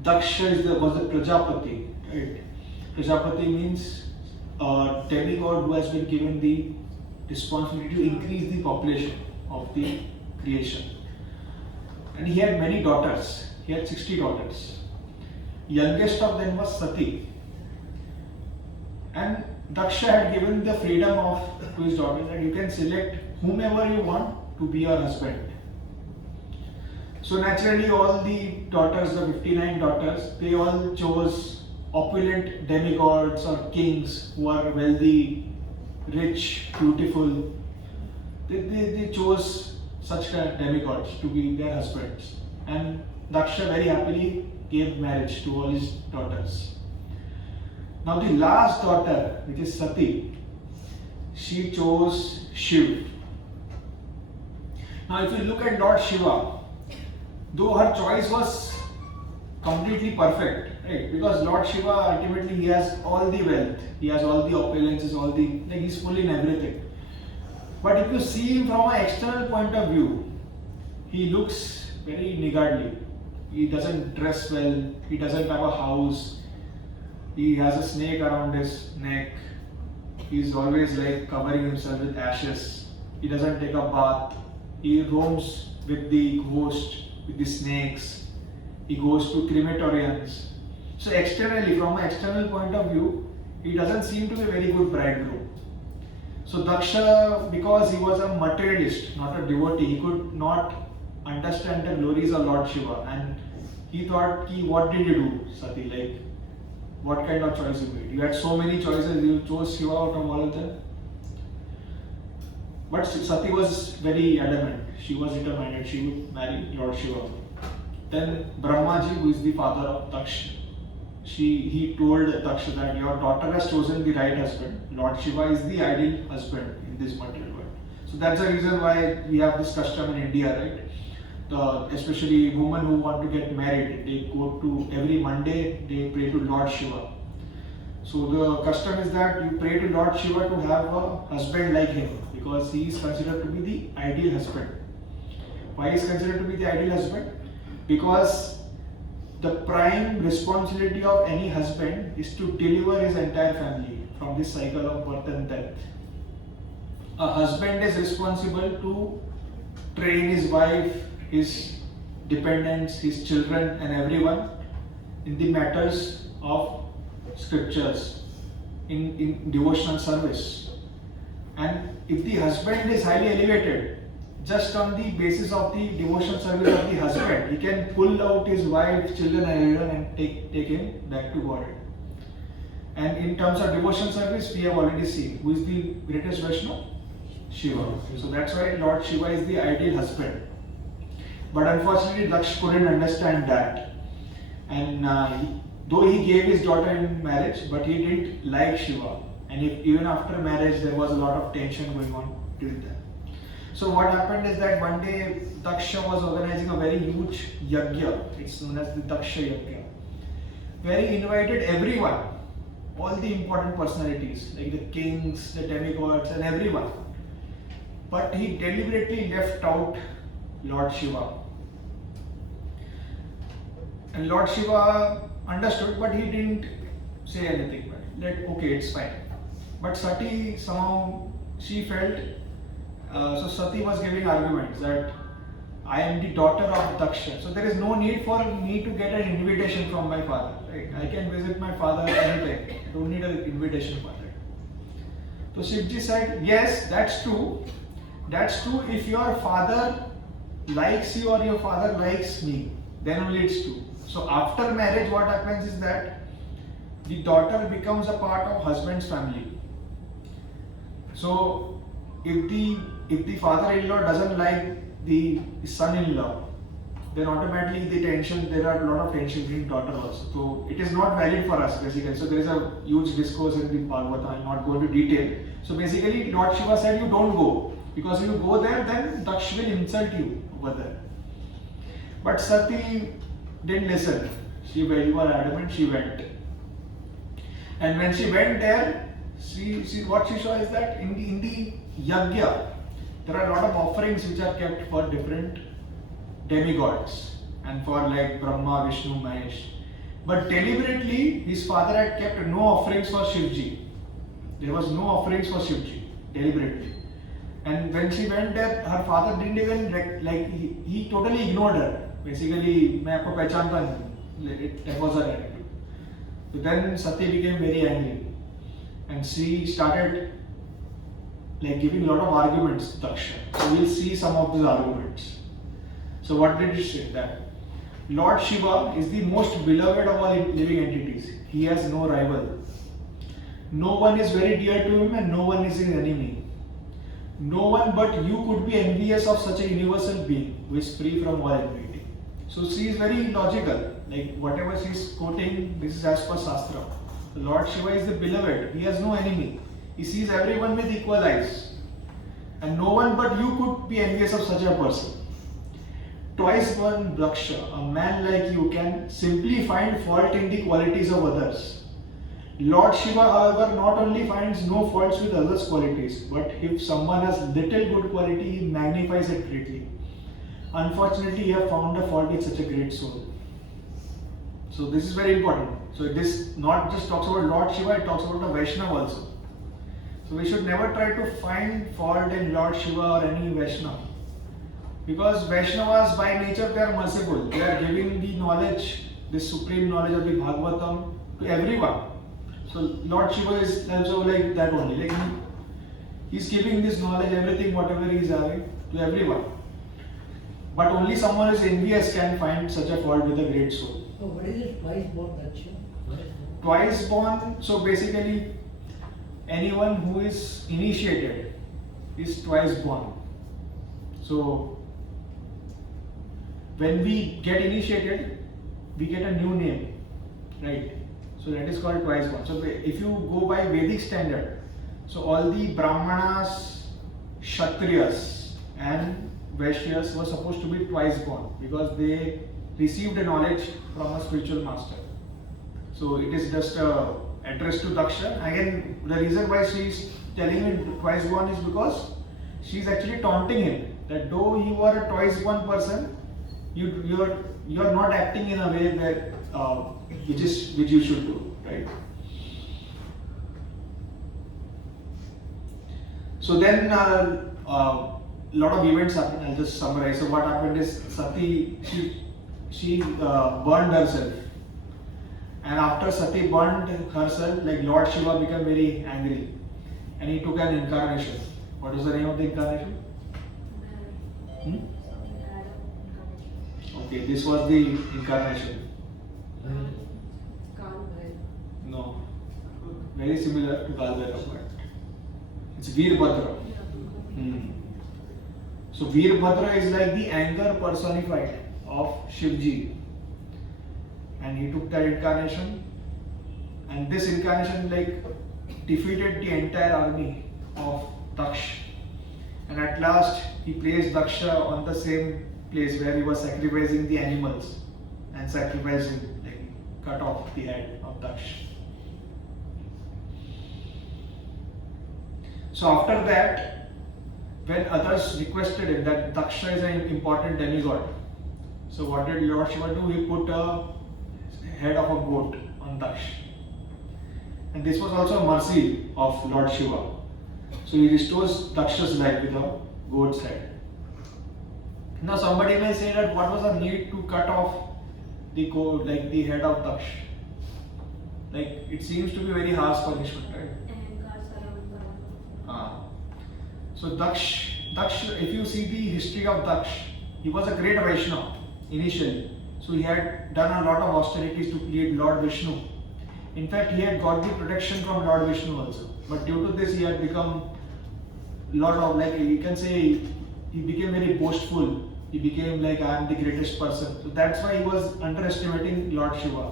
Daksha was the Prajapati. Right? Prajapati means a demigod who has been given the responsibility to increase the population of the creation. and he had many daughters. He had 60 daughters. Youngest of them was Sati. And Daksha had given the freedom to his daughters that you can select whomever you want to be your husband. So naturally all the daughters, the 59 daughters, they all chose opulent demigods or kings who are wealthy, rich, beautiful. They chose such kind of demigods to be their husbands. And Daksha very happily gave marriage to all his daughters. Now the last daughter, which is Sati, she chose Shiva. Now if you look at Lord Shiva, though her choice was completely perfect, right? Because Lord Shiva ultimately he has all the wealth, he has all the opulences, he's full in everything. But if you see him from an external point of view, he looks very niggardly. He doesn't dress well, he doesn't have a house, he has a snake around his neck, he's always like covering himself with ashes, he doesn't take a bath, he roams with the ghost, with the snakes, he goes to crematoriums. So externally, from an external point of view, he doesn't seem to be a very good bridegroom. So Daksha, because he was a materialist, not a devotee, he could not understand the glories of Lord Shiva, and he thought, what did you do, Sati? Like, what kind of choice you made? You had so many choices, you chose Shiva out of all of them. But Sati was very adamant. She was determined she would marry Lord Shiva. Then Brahmaji, who is the father of Daksha, he told Daksha that your daughter has chosen the right husband. Lord Shiva is the ideal husband in this material world. So that's the reason why we have this custom in India, right? Especially women who want to get married, they go to every Monday, they pray to Lord Shiva. So the custom is that you pray to Lord Shiva to have a husband like him, because he is considered to be the ideal husband. Why is considered to be the ideal husband? Because the prime responsibility of any husband is to deliver his entire family from this cycle of birth and death. A husband is responsible to train his wife, his dependents, his children and everyone in the matters of scriptures, in devotional service. And if the husband is highly elevated, just on the basis of the devotional service of the husband, he can pull out his wife, children and everyone and take him back to God. And in terms of devotional service, we have already seen who is the greatest Vaishnava? Shiva. So that's why Lord Shiva is the ideal husband. But unfortunately, Daksha couldn't understand that. And though he gave his daughter in marriage, but he didn't like Shiva. And even after marriage, there was a lot of tension going on till then. So what happened is that one day Daksha was organizing a very huge yajna. It's known as the Daksha Yajna, where he invited everyone, all the important personalities like the kings, the demigods and everyone. But he deliberately left out Lord Shiva. And Lord Shiva understood, but he didn't say anything. Okay, it's fine. But Sati somehow, she felt, so Sati was giving arguments that I am the daughter of Daksha. So there is no need for me to get an invitation from my father. Right? I can visit my father anytime. I don't need an invitation for that. So Shivji said, yes, that's true. That's true if your father likes you or your father likes me. Then only it's true. So after marriage, what happens is that the daughter becomes a part of husband's family. So if the father-in-law doesn't like the son-in-law, then automatically there are a lot of tension between daughter also. So it is not valid for us basically. So there is a huge discourse in the Bhagavata. I will not go into detail. So basically Lord Shiva said you don't go, because if you go there, then Daksha will insult you over there. But Sati didn't listen. She was adamant, she went. And when she went there, what she saw is that in the yajna, there are a lot of offerings which are kept for different demigods and for like Brahma, Vishnu, Mahesh. But deliberately, his father had kept no offerings for Shivji. There was no offerings for Shivji, deliberately. And when she went there, her father didn't even, he totally ignored her. basically मैं आपको पहचानता नहीं. That was her attitude. So then Sati became very angry, and she started like giving a lot of arguments to Daksha. So we'll see some of these arguments. So what did she say? That Lord Shiva is the most beloved of all living entities. He has no rival. No one is very dear to him, and no one is his enemy. No one but you could be envious of such a universal being who is free from all envy. So she is very logical. Like whatever she is quoting, this is as per Shastra. The Lord Shiva is the beloved. He has no enemy. He sees everyone with equal eyes. And no one but you could be envious of such a person. Twice born Daksha, a man like you, can simply find fault in the qualities of others. Lord Shiva, however, not only finds no faults with others' qualities, but if someone has little good quality, he magnifies it greatly. Unfortunately, you have found a fault with such a great soul. So this is very important. So this not just talks about Lord Shiva, it talks about the Vaishnava also. So we should never try to find fault in Lord Shiva or any Vaishnava. Because Vaishnavas by nature they are merciful. They are giving the knowledge, the supreme knowledge of the Bhagavatam to everyone. So Lord Shiva is also like that only. Like he is giving this knowledge, everything, whatever he is having, to everyone. But only someone who is envious can find such a fault with a great soul. So what is it twice born Daksha? Twice born, so basically anyone who is initiated is twice born. So when we get initiated, we get a new name, right? So that is called twice born. So if you go by Vedic standard, so all the Brahmanas, Kshatriyas and Vaishyas were supposed to be twice born because they received a knowledge from a spiritual master. So it is just addressed to Daksha. Again, the reason why she is telling him twice born is because she is actually taunting him that though you are a twice born person, you are not acting in a way that which you should do, right? So then lot of events happened. I'll just summarize. So what happened is Sati she burned herself, and after Sati burned herself, like Lord Shiva became very angry, and he took an incarnation. What was the name of the incarnation? Okay, this was the incarnation. No, very similar to Kalbhairav, but it's Veerbhadra. So Veerbhadra is like the anger personified of Shivji, and he took that incarnation, and this incarnation like defeated the entire army of Daksh, and at last he placed Daksha on the same place where he was sacrificing the animals and sacrificing, like cut off the head of Daksh. So after that, when others requested him that Daksha is an important demigod, so what did Lord Shiva do? He put a head of a goat on Daksh. And this was also a mercy of Lord Shiva. So he restores Daksha's life with a goat's head. Now somebody may say that what was the need to cut off the goat, like the head of Daksh? Like it seems to be very harsh punishment, right? So Daksh, if you see the history of Daksh, he was a great Vaishnava initially. So he had done a lot of austerities to please Lord Vishnu. In fact, he had got the protection from Lord Vishnu also. But due to this, he had become lot of, like you can say, he became very boastful. He became like, I am the greatest person. So that's why he was underestimating Lord Shiva.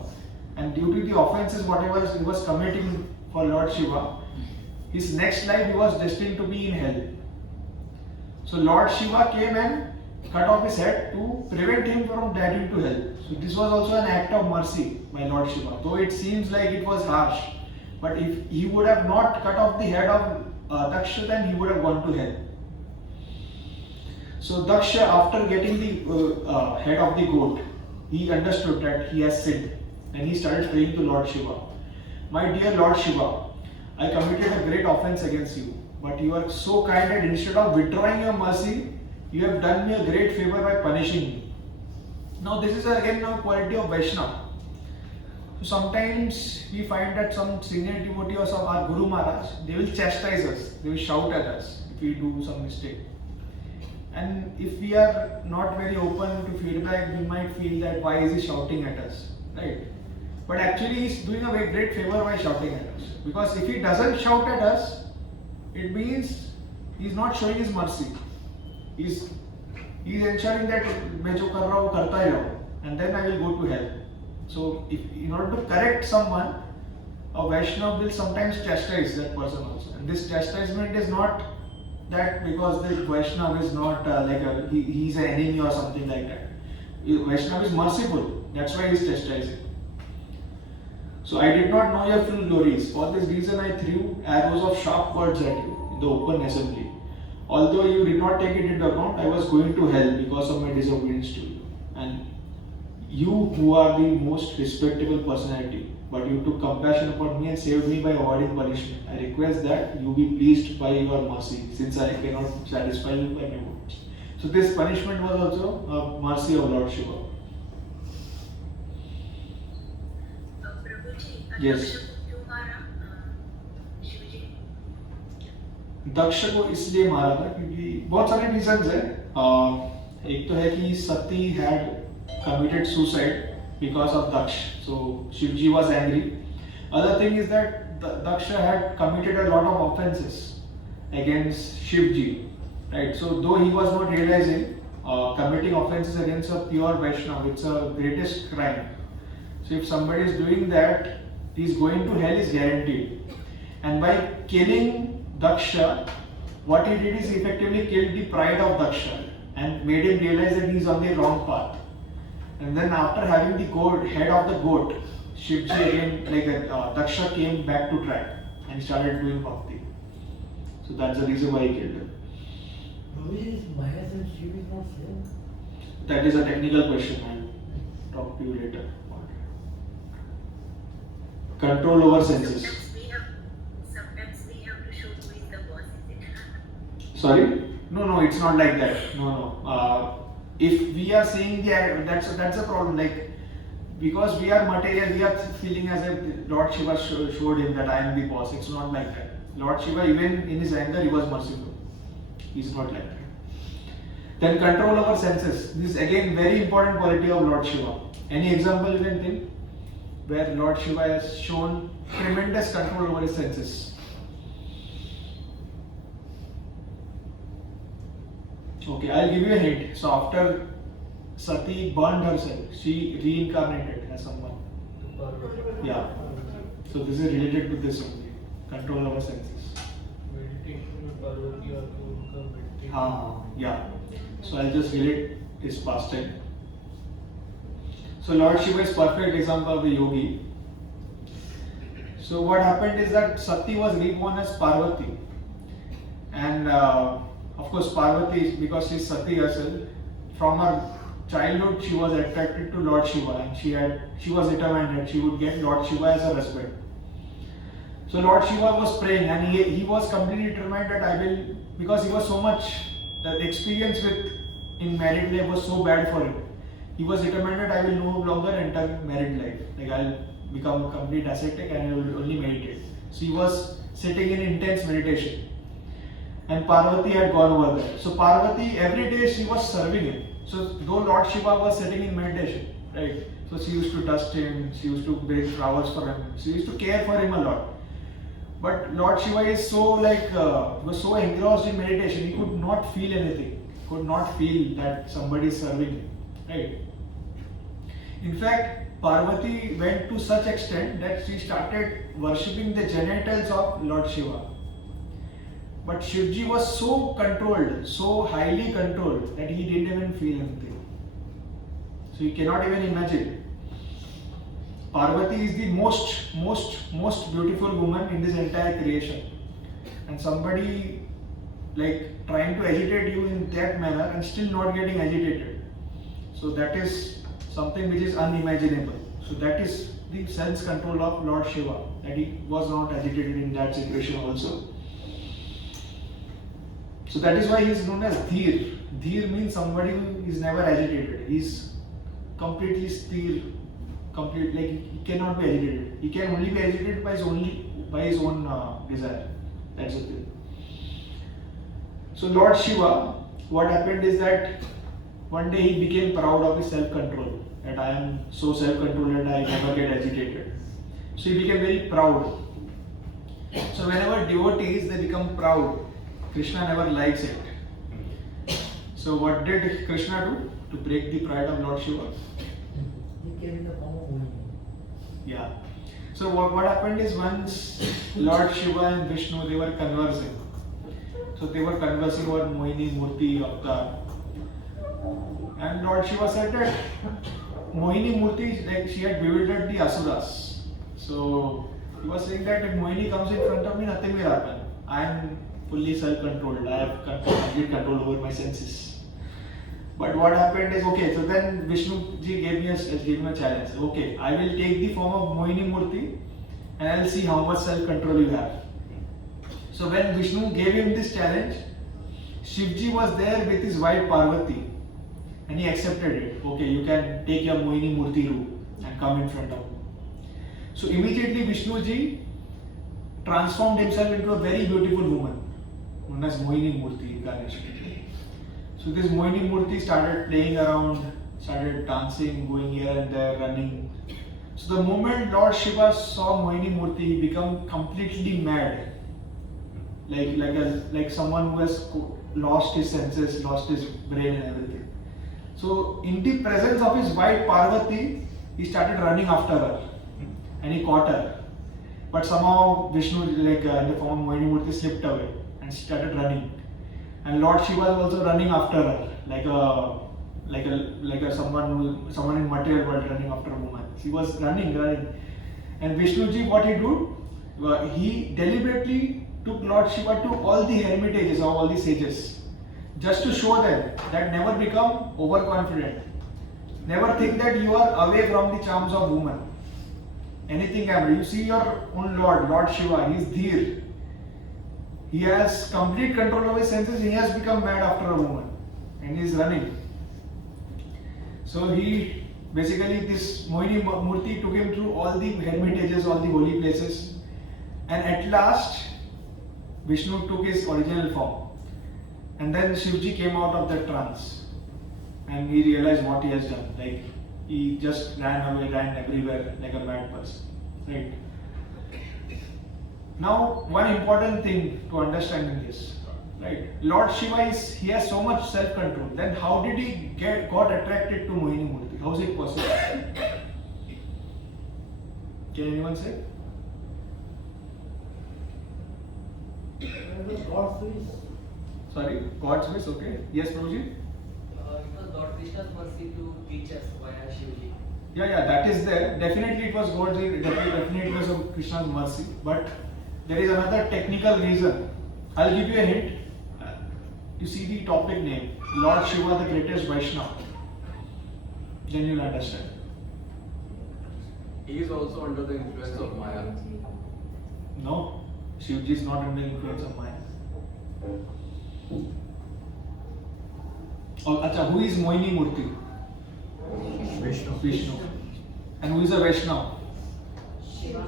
And due to the offenses whatever he was committing for Lord Shiva, his next life he was destined to be in hell. So Lord Shiva came and cut off his head to prevent him from diving to hell. So this was also an act of mercy by Lord Shiva. Though it seems like it was harsh, but if he would have not cut off the head of Daksha, then he would have gone to hell. So Daksha, after getting the head of the goat, he understood that he has sinned, and he started praying to Lord Shiva. My dear Lord Shiva, I committed a great offense against you, but you are so kind that instead of withdrawing your mercy, you have done me a great favor by punishing me. Now this is again a quality of Vaishnava. So sometimes we find that some senior devotee or some our Guru Maharaj, they will chastise us, they will shout at us if we do some mistake. And if we are not very open to feedback, we might feel that why is he shouting at us, right? But actually he's doing a very great favor by shouting at us. Because if he doesn't shout at us, it means he's not showing his mercy. He's ensuring that मैं जो कर रहा हूँ करता ही रहूँ, and then I will go to hell. So if in order to correct someone, a Vaishnava will sometimes chastise that person also. And this chastisement is not that because the Vaishnava is not he's an enemy or something like that. Vaishnava is merciful. That's why he's chastising. So I did not know your full glories. For this reason I threw arrows of sharp words at you in the open assembly. Although you did not take it into account, I was going to hell because of my disobedience to you. And you who are the most respectable personality, but you took compassion upon me and saved me by avoiding punishment. I request that you be pleased by your mercy, since I cannot satisfy you by my words. So this punishment was also a mercy of Lord Shiva. Prabhuji, Yes. दक्ष को क्यों मारा शिवजी? दक्ष को इसलिए मारा था क्योंकि बहुत सारे रीजंस है. एक तो है कि सती had committed suicide because of Daksh. So Shivji was angry. Other thing is that Daksha had committed a lot of offenses against Shivji. Right? So though he was not realizing committing offenses against a pure Vaishnava, it's a greatest crime. So if somebody is doing that, he is going to hell is guaranteed. And by killing Daksha, what he did is effectively killed the pride of Daksha and made him realize that he is on the wrong path. And then after having the head of the goat, Shivji again, Daksha came back to track and started doing bhakti. So that's the reason why he killed him. Is Mahesh and Shiva is not same? That is a technical question. I'll talk to you later. Control over senses. Sometimes we have to show who is the boss, is it? Sorry? No, it's not like that. No. If we are saying that's a problem. Like because we are material, we are feeling as if Lord Shiva showed him that I am the boss. It's not like that. Lord Shiva, even in his anger, he was merciful. He's not like that. Then control over senses. This is again very important quality of Lord Shiva. Any example you can think where Lord Shiva has shown tremendous control over his senses? Okay, I'll give you a hint. So after Sati burned herself, she reincarnated as someone. Yeah. So this is related to this only. Control over senses. Yeah. So I'll just relate this past time. So Lord Shiva is perfect example of the yogi. So what happened is that Sati was reborn as Parvati. And of course, Parvati, because she is Sati herself, from her childhood she was attracted to Lord Shiva and she was determined that she would get Lord Shiva as her husband. So Lord Shiva was praying and he was completely determined that I will, because he was so much, the experience in married life was so bad for him. He was determined that I will no longer enter married life. Like I will become a complete ascetic and I will only meditate. So he was sitting in intense meditation. And Parvati had gone over there. So Parvati, every day she was serving him. So though Lord Shiva was sitting in meditation, right? So she used to dust him, she used to bring flowers for him, she used to care for him a lot. But Lord Shiva is so was so engrossed in meditation, he could not feel anything. Could not feel that somebody is serving him, right? In fact, Parvati went to such extent that she started worshipping the genitals of Lord Shiva. But Shivji was so controlled, so highly controlled that he didn't even feel anything. So you cannot even imagine. Parvati is the most beautiful woman in this entire creation. And somebody like trying to agitate you in that manner and still not getting agitated. So that is something which is unimaginable. So that is the sense control of Lord Shiva, that he was not agitated in that situation also. So that is why he is known as Dheer. Dheer means somebody who is never agitated. He is completely steer, complete, like he cannot be agitated. He can only be agitated by his own desire. That's the thing. So Lord Shiva, what happened is that one day he became proud of his self-control. That I am so self-controlled that I never get agitated. So he became very proud. So whenever devotees they become proud, Krishna never likes it. So what did Krishna do to break the pride of Lord Shiva? He came in the form of woman. Yeah. So what happened is once Lord Shiva and Vishnu they were conversing. So they were conversing over Mohini Murti Avatar. And Lord Shiva said that Mohini Murti, like she had bewildered the Asuras. So he was saying that if Mohini comes in front of me, nothing will happen. I am fully self-controlled. I have complete control over my senses. But what happened is, okay, so then Vishnu ji gave me a challenge. Okay, I will take the form of Mohini Murti and I will see how much self-control you have. So when Vishnu gave him this challenge, Shivji was there with his wife Parvati and he accepted it. Okay, you can take your Mohini Murti roop and come in front of me. So immediately Vishnu ji transformed himself into a very beautiful woman known as Mohini Murti incarnation. So this Mohini Murti started playing around, started dancing, going here and there, running. So the moment Lord Shiva saw Mohini Murti, he became completely mad. Like someone who has lost his senses, lost his brain and everything. So in the presence of his wife Parvati, he started running after her and he caught her. But somehow Vishnu, in the form of Mohini Murti, slipped away and started running. And Lord Shiva was also running after her, someone in material world running after a woman. She was running. And Vishnu ji, what he did, he deliberately took Lord Shiva to all the hermitages of all the sages, just to show them that never become overconfident. Never think that you are away from the charms of woman. Anything happens. You see your own Lord Shiva, he is Dheer. He has complete control of his senses. He has become mad after a woman and he is running. So he basically, this Mohini Murti took him through all the hermitages, all the holy places, and at last Vishnu took his original form. And then Shivji came out of that trance and he realized what he has done. Like he just ran away, ran everywhere like a mad person. Right? Now, one important thing to understand in this, right? Lord Shiva he has so much self-control. Then how did he got attracted to Mohini Murti? How is it possible? Can anyone say? God's wish. Sorry, God's wish. Okay. Yes, Prabhuji. It was Lord Krishna's mercy to teach us via Shivji. Yeah, that is there. Definitely it was God's will, definitely it was of Krishna's mercy. But there is another technical reason. I'll give you a hint. You see the topic name, Lord Shiva, the greatest Vaishnava. Then you'll understand. He is also under the influence of Maya. No, Shivji is not under the influence of Maya. Oh, acha, who is Mohini Murti? Vishnu. And who is a Vaishnava? Shiva.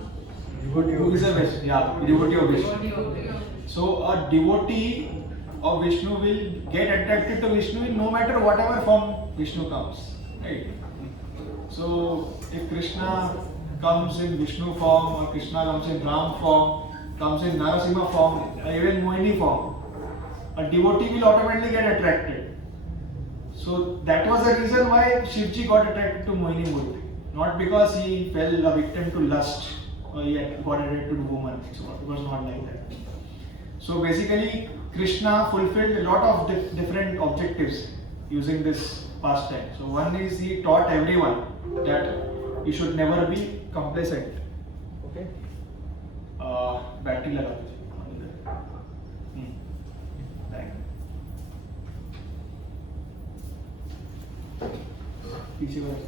Who is a Vaishnava? Yeah, devotee of Vishnu. So a devotee of Vishnu will get attracted to Vishnu in no matter whatever form Vishnu comes. Right? So if Krishna comes in Vishnu form, or Krishna comes in Ram form, comes in Narasimha form, or even Mohini form, a devotee will automatically get attracted. So that was the reason why Shivji got attracted to Mohini Murti. Not because he fell a victim to lust or he had got attracted to woman. So it was not like that. So basically Krishna fulfilled a lot of different objectives using this pastime. So one is he taught everyone that you should never be complacent. Okay? Battery laga दीजिए. Thank you. पीछे वाला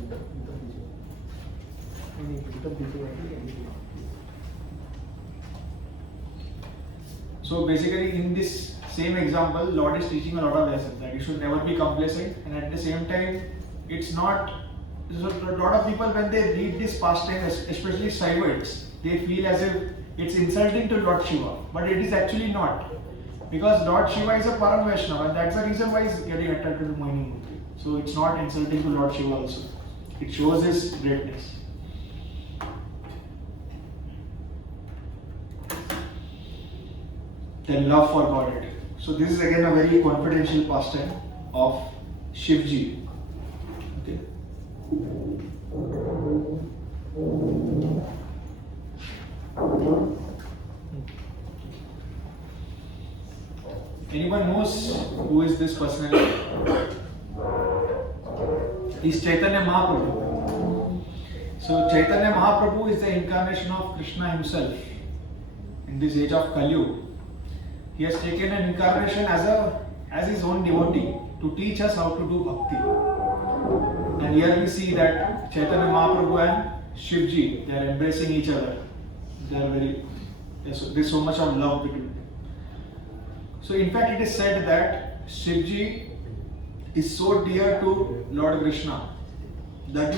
So basically in this same example, Lord is teaching a lot of lessons that you should never be complacent, and at the same time it's not So a lot of people, when they read this pastime, especially Shaivites, they feel as if it's insulting to Lord Shiva, but it is actually not, because Lord Shiva is a Param Vaishnava, and that's the reason why he's getting attracted to Mohini Murti. So it's not insulting to Lord Shiva also. It shows his greatness. Then love for Godhead. So this is again a very confidential pastime of Shivji. Okay. Anyone knows who is this personality? He's Chaitanya Mahaprabhu. So Chaitanya Mahaprabhu is the incarnation of Krishna himself in this age of Kali Yuga. He has taken an incarnation as his own devotee to teach us how to do bhakti. And here we see that Chaitanya Mahaprabhu and Shivji, they are embracing each other. There's so much of love between them. So in fact, it is said that Shivji is so dear to Lord Krishna that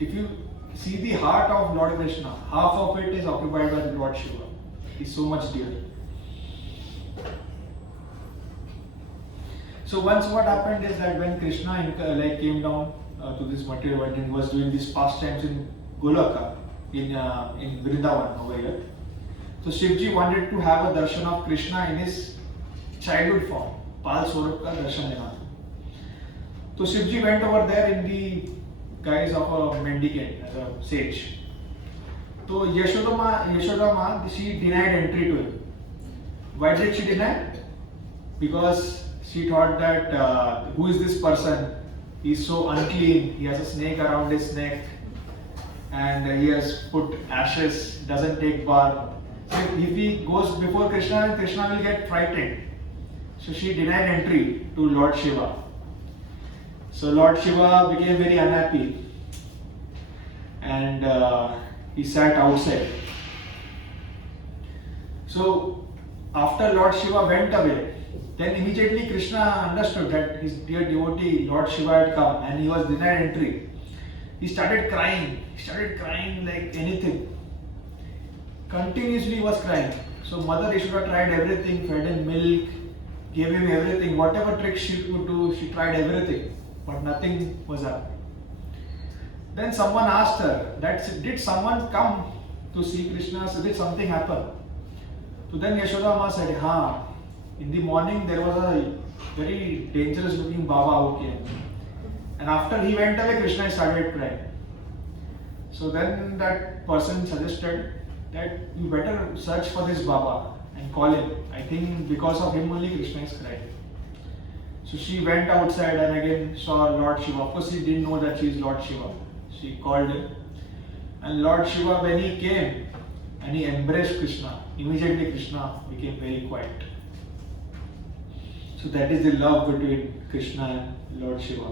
if you see the heart of Lord Krishna, half of it is occupied by Lord Shiva. He's so much dear. So once what happened is that when Krishna came down to this material world and was doing these pastimes in Goloka, in Vrindavan over here, so Shivji wanted to have a darshan of Krishna in his childhood form, Pal Swarup ka darshan lena. So Shivji went over there in the guise of a mendicant, as a sage. So Yashoda Ma, she denied entry to him. Why did she deny? Because she thought that who is this person? He's so unclean. He has a snake around his neck, and he has put ashes. Doesn't take bath. So if he goes before Krishna, then Krishna will get frightened. So she denied entry to Lord Shiva. So Lord Shiva became very unhappy, and he sat outside. So after Lord Shiva went away, then immediately Krishna understood that his dear devotee Lord Shiva had come and he was denied entry. He started crying. He started crying like anything. Continuously he was crying. So Mother Yashoda tried everything, fed him milk, gave him everything, whatever tricks she could do, she tried everything, but nothing was happening. Then someone asked her, did someone come to see Krishna? So did something happen? So then Yashoda Ma said, "Ha. In the morning there was a very dangerous looking Baba who came. And after he went away, Krishna started crying. So then that person suggested that you better search for this Baba and call him. I think because of him only Krishna is crying." So she went outside and again saw Lord Shiva. Of course, she didn't know that she is Lord Shiva. She called him. And Lord Shiva, when he came and he embraced Krishna, immediately Krishna became very quiet. So that is the love between Krishna and Lord Shiva.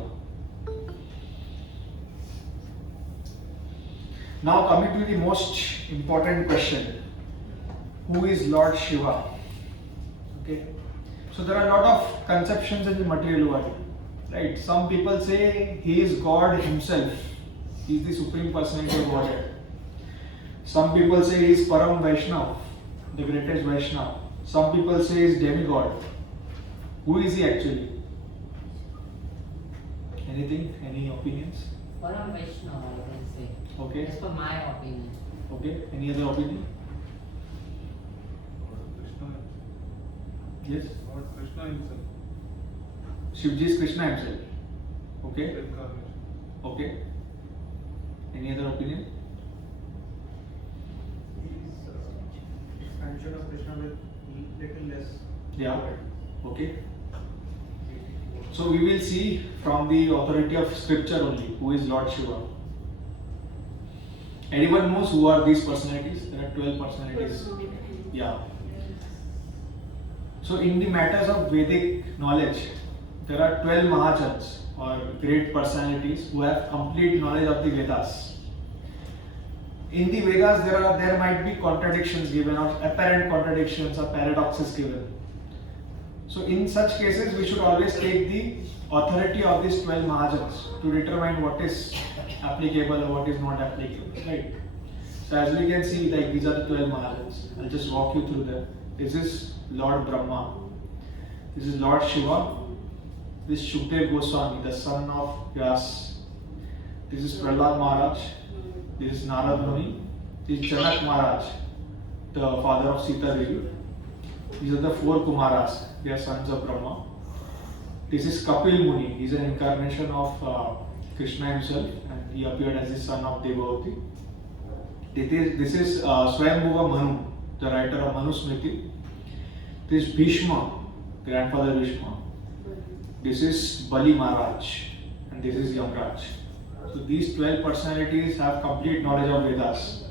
Now coming to the most important question. Who is Lord Shiva? Okay. So there are a lot of conceptions in the material world. Right? Some people say he is God himself. He is the Supreme Personality of Godhead. Some people say he is Param Vaishnava, the greatest Vaishnava. Some people say he is demigod. Who is he actually? Anything? Any opinions? Param Vaishnava, I can say. Okay. As per my opinion. Okay. Any other opinion? Krishna, Yes. Lord Krishna himself, Shivji is Krishna himself. Okay. incarnation. Okay. Any other opinion? He's expansion of Krishna with little less. Yeah. Okay. So we will see from the authority of scripture only who is Lord Shiva. Anyone knows who are these personalities? There are 12 personalities. Yeah. So in the matters of Vedic knowledge, there are 12 Mahajans or great personalities who have complete knowledge of the Vedas. In the Vedas, there might be contradictions given or apparent contradictions or paradoxes given. So in such cases, we should always take the authority of these 12 Mahajans to determine what is applicable or what is not applicable, right? So as we can see, like these are the 12 Mahajans. I'll just walk you through them. This is Lord Brahma. This is Lord Shiva. This is Shukdev Goswami, the son of Vyas. This is Prahlad Maharaj. This is Narad Muni. This is Janak Maharaj, the father of Sita Devi. These are the 4 Kumaras. They are sons of Brahma. This is Kapil Muni. He is an incarnation of Krishna himself, and he appeared as the son of Devavati. This is Swayambhuva Manu, the writer of Manu Smriti. This is Bhishma, grandfather Bhishma. This is Bali Maharaj, and this is Yamraj. So these 12 personalities have complete knowledge of Vedas,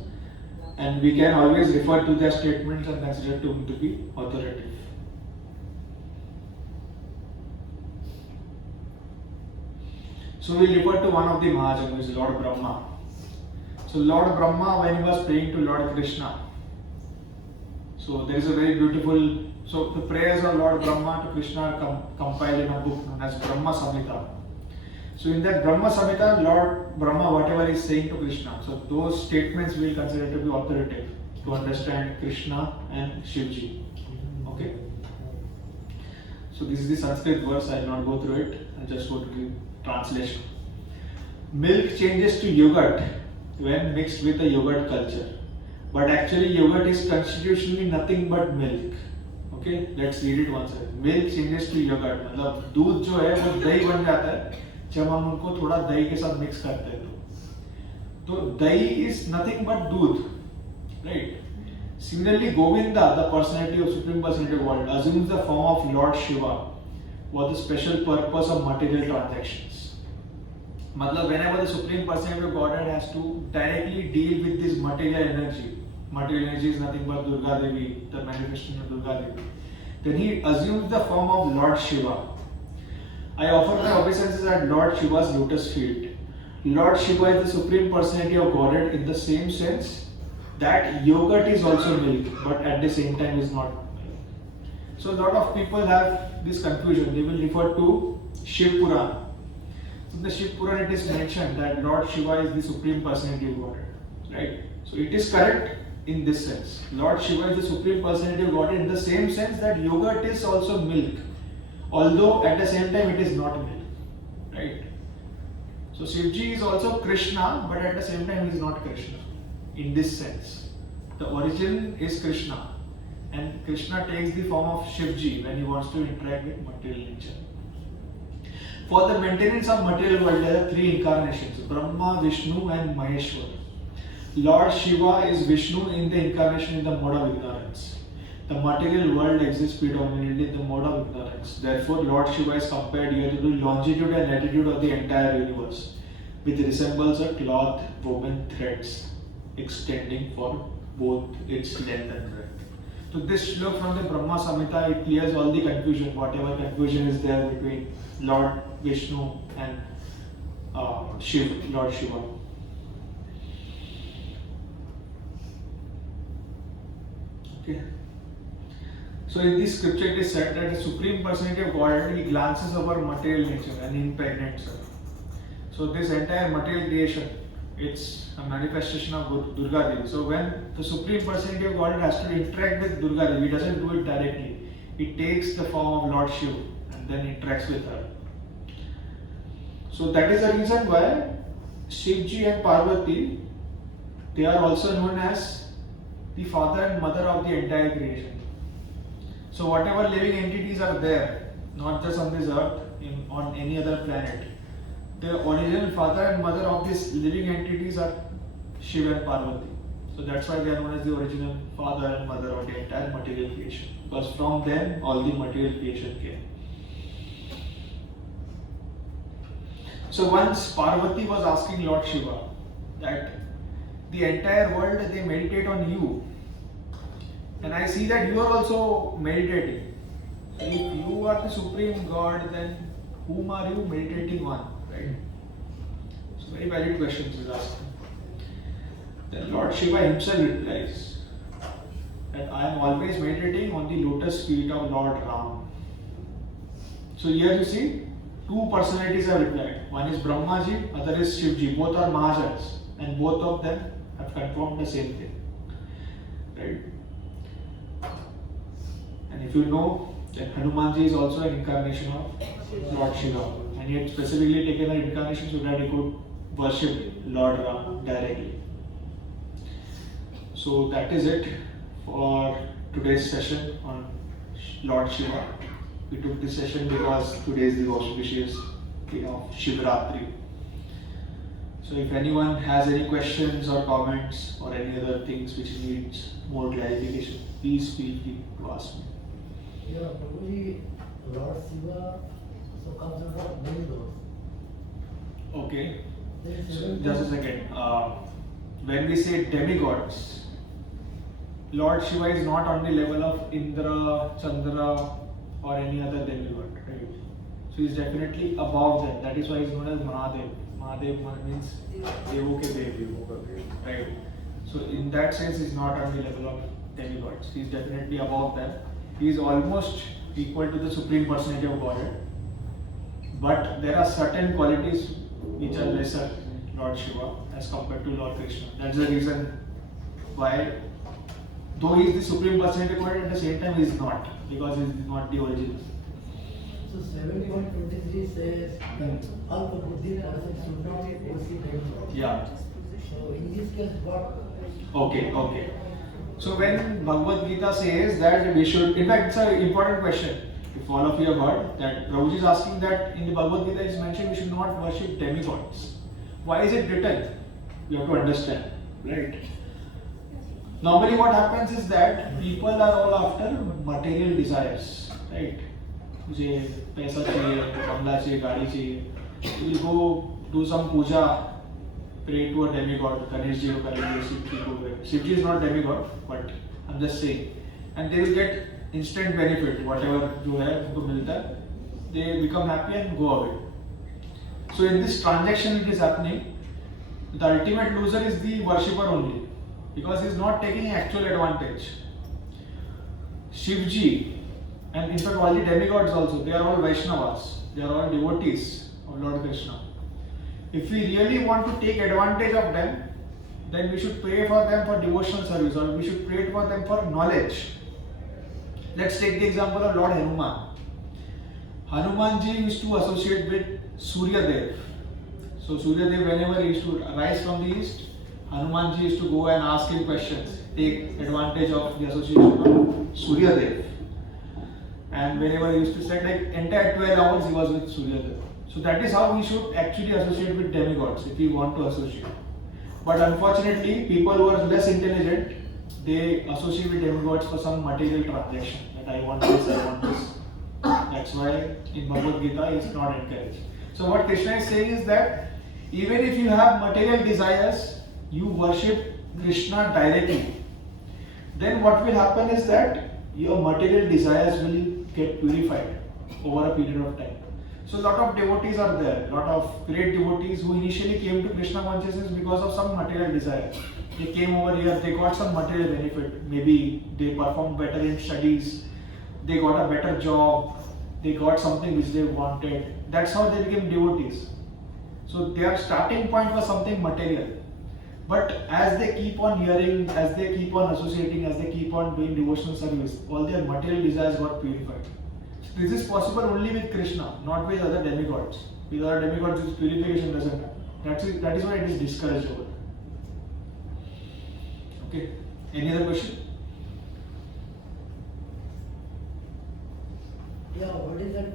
and we can always refer to their statements and consider them to be authoritative. So we refer to one of the Mahajans, who is Lord Brahma. So Lord Brahma, when he was praying to Lord Krishna, so there is a very beautiful, so the prayers of Lord Brahma to Krishna are compiled in a book known as Brahma Samhita. So in that Brahma Samhita, Lord Brahma, whatever he is saying to Krishna, so those statements we will consider to be authoritative to understand Krishna and Shivji. Okay? So this is the Sanskrit verse, I will not go through it, I will just go to the translation. Milk changes to yogurt when mixed with a yogurt culture. But actually yogurt is constitutionally nothing but milk. Okay, let's read it once again. Milk changes to yogurt. मतलब दूध जो है वो दही बन जाता है जब हम उनको थोड़ा दही के साथ मिक्स करते हैं तो दही is nothing but दूध, right? Similarly, Govinda, the personality of Supreme Personality of World, assumes the form of Lord Shiva for the special purpose of material transactions. मतलब whenever the Supreme Personality of Godhead has to directly deal with this material energy is nothing but Durga Devi, the manifestation of Durga Devi, then he assumes the form of Lord Shiva. I offer my obeisances at Lord Shiva's lotus feet. Lord Shiva is the Supreme Personality of Godhead in the same sense that yogurt is also milk, but at the same time is not milk. So a lot of people have this confusion. They will refer to Shiv Puran. So in the Shiv Puran it is mentioned that Lord Shiva is the Supreme Personality of Godhead, right? So it is correct in this sense. Lord Shiva is the Supreme Personality of Godhead in the same sense that yogurt is also milk, although at the same time it is not milk, right? So Shivji is also Krishna, but at the same time he is not Krishna in this sense. The origin is Krishna, and Krishna takes the form of Shivji when he wants to interact with material nature. For the maintenance of material world, there are 3 incarnations: Brahma, Vishnu, and Maheshwar. Lord Shiva is Vishnu in the incarnation in the mode of ignorance. The material world exists predominantly in the mode of ignorance. Therefore, Lord Shiva is compared here to the longitude and latitude of the entire universe, which resembles a cloth woven threads extending for both its length and breadth. So this shloka from the Brahma Samhita, it clears all the confusion, whatever confusion is there between Lord Vishnu and Lord Shiva. Okay. So in this scripture it is said that the Supreme Personality of Godhead, he glances over material nature and impregnates her. So this entire material creation, it's a manifestation of Durga Devi. So when the Supreme Personality of Godhead has to interact with Durga Devi, he doesn't do it directly. He takes the form of Lord Shiva and then interacts with her. So that is the reason why Shivji and Parvati, they are also known as the father and mother of the entire creation. So whatever living entities are there, not just on this earth, on any other planet, the original father and mother of these living entities are Shiva and Parvati. So that's why they are known as the original father and mother of the entire material creation, because from them all the material creation came. So once Parvati was asking Lord Shiva that the entire world, they meditate on you, and I see that you are also meditating. If you are the supreme God, then whom are you meditating on, right? So very valid questions is asking. Then Lord Shiva himself replies that I am always meditating on the lotus feet of Lord Ram. So here you see, two personalities have replied. One is Brahmaji, other is Shivji. Both are Mahajans, and both of them have confirmed the same thing. Right? And if you know that Hanumanji is also an incarnation of Lord Shiva, and he had specifically taken an incarnation so that he could worship Lord Ram directly. So that is it for today's session on Lord Shiva. We took this session because today is the auspicious day of Shivratri. So if anyone has any questions or comments or any other things which needs more clarification, please feel free to ask me. Yeah, Prabhuji, Lord Shiva so comes under many gods. Okay. There is So seven just a gods. second. When we say demigods, Lord Shiva is not on the level of Indra, Chandra, or any other demigod, right? So he is definitely above them. That is why he is known as Mahadev. Mahadev means Devo ke Dev, right? So in that sense, he is not on the level of demigods. He is definitely above them. He is almost equal to the Supreme Personality of Godhead. But there are certain qualities which are lesser in Lord Shiva as compared to Lord Krishna. That's the reason why, though he is the Supreme Personality of Godhead, at the same time he is not, because he is not the original. So 71:23 says that Alpa Buddhi person should not worship anyone. Yeah. So in this case, what? Okay. So when Bhagavad Gita says that we should, in fact, it's an important question. If all of you have heard that Prabhuji is asking that in the Bhagavad Gita it is mentioned we should not worship demigods. Why is it written? You have to understand, right? Normally what happens is that people are all after material desires, right? मुझे पैसा चाहिए, बंगला चाहिए, गाड़ी चाहिए. You will go do some puja, pray to a demigod. Ganesh ji ko karenge, Shiv ji ko karenge. Shiv ji is not demigod, but I'm just saying. And they will get instant benefit, whatever जो है उनको मिलता है. They become happy and go away. So in this transaction it is happening. The ultimate loser is the worshipper only, because he is not taking actual advantage. Shivji, and in fact all the demigods also, they are all Vaishnavas. They are all devotees of Lord Krishna. If we really want to take advantage of them, then we should pray for them for devotional service, or we should pray for them for knowledge. Let's take the example of Lord Hanuman. Hanumanji used to associate with Surya Dev. So Surya Dev, whenever he used to rise from the east, Hanumanji used to go and ask him questions, take advantage of the association of Surya Dev. And whenever he used to set, like entire 12 hours he was with Surya Dev. So that is how we should actually associate with demigods if we want to associate. But unfortunately, people who are less intelligent, they associate with demigods for some material transaction. That I want this, I want this. That's why in Bhagavad Gita it's not encouraged. So what Krishna is saying is that even if you have material desires, you worship Krishna directly. Then what will happen is that your material desires will get purified over a period of time. So a lot of devotees are there, a lot of great devotees who initially came to Krishna consciousness because of some material desire. They came over here, they got some material benefit. Maybe they performed better in studies, they got a better job, they got something which they wanted. That's how they became devotees. So their starting point was something material. But as they keep on hearing, as they keep on associating, as they keep on doing devotional service, all their material desires got purified. So this is possible only with Krishna, not with other demigods. With other demigods, this purification doesn't happen. That is why it is discouraged over. Okay. Any other question? Yeah, what is that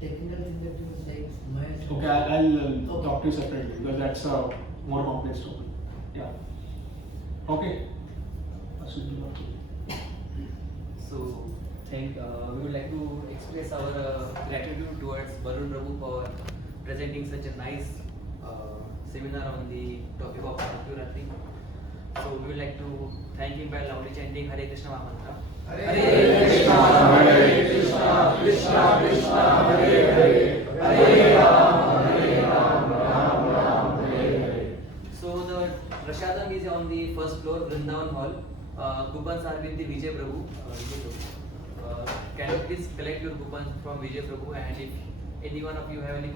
technical thing that you were saying? Okay, I'll talk to you separately because that's a more complex topic. Yeah. Okay. So, we would like to express our gratitude towards Barun Prabhu for presenting such a nice seminar on the topic of Shivratri. So, we would like to thank him by loudly chanting Hare Krishna Mahamantra. Hare Krishna, Krishna Krishna, Hare Hare, Hare Ram, Ram Ram, Hare Hare. So, the Prashadam is on the first floor, Vrindavan Hall. Coupons are with the Vijay Prabhu. Can you please collect your coupons from Vijay Prabhu, and if any one of you have any